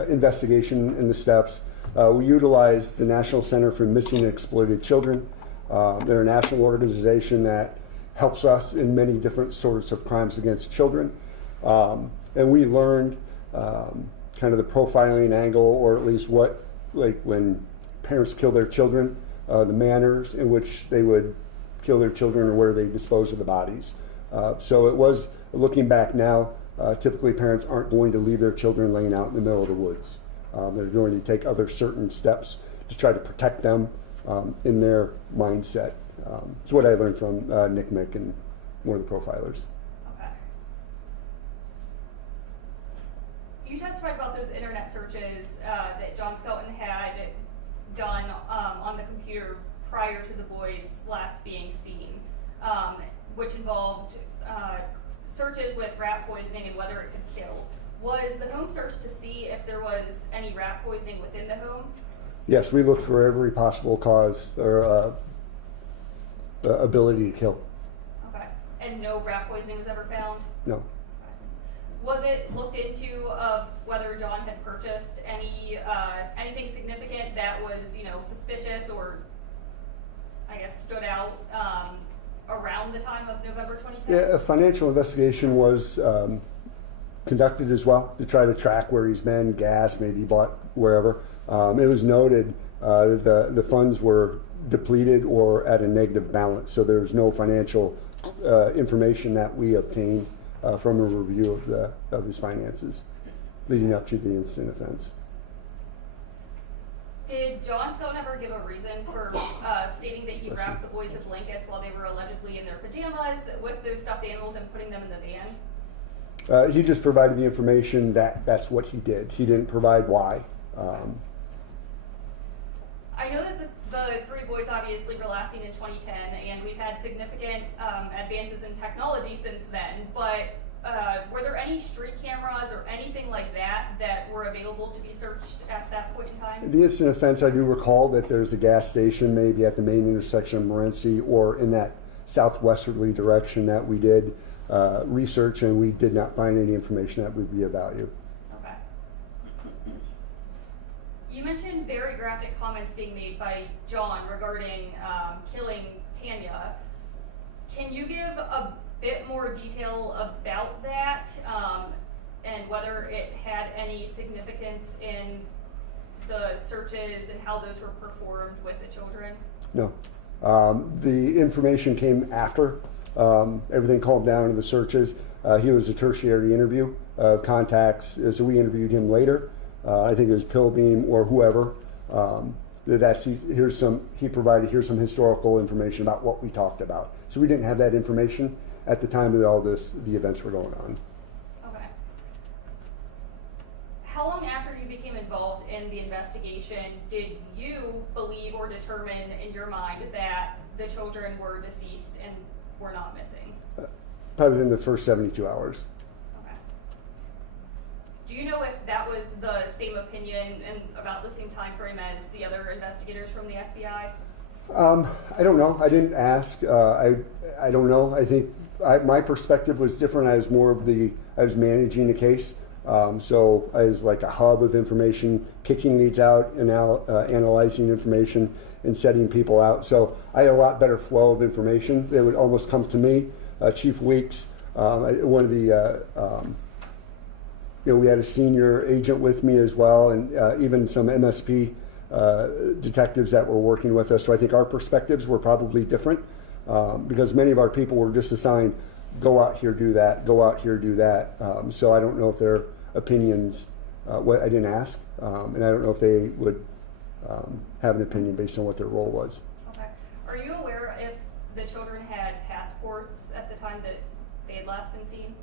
investigation in the steps. We utilized the National Center for Missing and Exploited Children. They're a national organization that helps us in many different sorts of crimes against children. And we learned kind of the profiling angle, or at least what, like when parents kill their children, the manners in which they would kill their children or where they dispose of the bodies. So it was, looking back now, typically parents aren't going to leave their children laying out in the middle of the woods. They're going to take other certain steps to try to protect them in their mindset. It's what I learned from Nick Mick and one of the profilers. Okay. You testified about those internet searches that John Skelton had done on the computer prior to the boys last being seen, which involved searches with rat poisoning and whether it could kill. Was the home searched to see if there was any rat poisoning within the home? Yes, we looked for every possible cause or ability to kill. Okay. And no rat poisoning was ever found? No. Was it looked into of whether John had purchased anything significant that was, suspicious or, I guess, stood out around the time of November 2010? Yeah, a financial investigation was conducted as well to try to track where he's been, gas, maybe he bought wherever. It was noted the funds were depleted or at a negative balance, so there was no financial information that we obtained from a review of his finances leading up to the instant offense. Did John Skelton ever give a reason for stating that he wrapped the boys in blankets while they were allegedly in their pajamas with those stuffed animals and putting them in the van? He just provided the information that that's what he did. He didn't provide why. I know that the three boys obviously were last seen in 2010, and we've had significant advances in technology since then, but were there any street cameras or anything like that were available to be searched at that point in time? The instant offense, I do recall that there's a gas station maybe at the main intersection of Morenci or in that southwesterly direction that we did research, and we did not find any information that would be of value. Okay. You mentioned very graphic comments being made by John regarding killing Tanya. Can you give a bit more detail about that and whether it had any significance in the searches and how those were performed with the children? No. The information came after everything calmed down in the searches. He was a tertiary interview of contacts, so we interviewed him later. I think it was Pillbeam or whoever. He provided here's some historical information about what we talked about. So we didn't have that information at the time that the events were going on. Okay. How long after you became involved in the investigation did you believe or determine in your mind that the children were deceased and were not missing? Probably within the first 72 hours. Okay. Do you know if that was the same opinion and about the same time frame as the other investigators from the FBI? I don't know. I didn't ask. I don't know. I think my perspective was different. I was managing the case. So I was like a hub of information, kicking leads out and analyzing information and setting people out. So I had a lot better flow of information. They would almost come to me. Chief Weeks, one of the, we had a senior agent with me as well, and even some MSP detectives that were working with us. So I think our perspectives were probably different because many of our people were just assigned, go out here, do that, go out here, do that. So I don't know if their opinions, I didn't ask, and I don't know if they would have an opinion based on what their role was. Okay. Are you aware if the children had passports at the time that they had last been seen?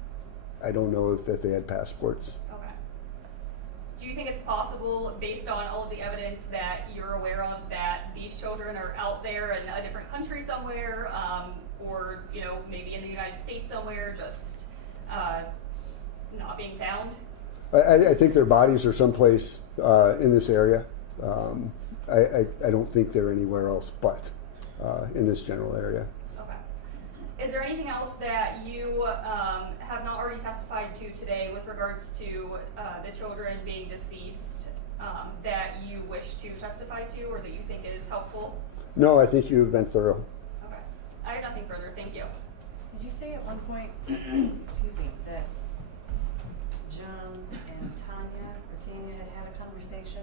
I don't know if they had passports. Okay. Do you think it's possible, based on all of the evidence that you're aware of, that these children are out there in a different country somewhere, or maybe in the United States somewhere, just not being found? I think their bodies are someplace in this area. I don't think they're anywhere else but in this general area. Okay. Is there anything else that you have not already testified to today with regards to the children being deceased that you wish to testify to or that you think is helpful? No, I think you've been thorough. Okay. I have nothing further. Thank you. Did you say at one point, excuse me, that John and Tanya had a conversation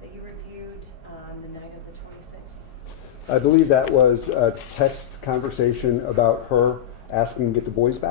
that you reviewed on the night of the 26th? I believe that was a text conversation about her asking to get the boys back.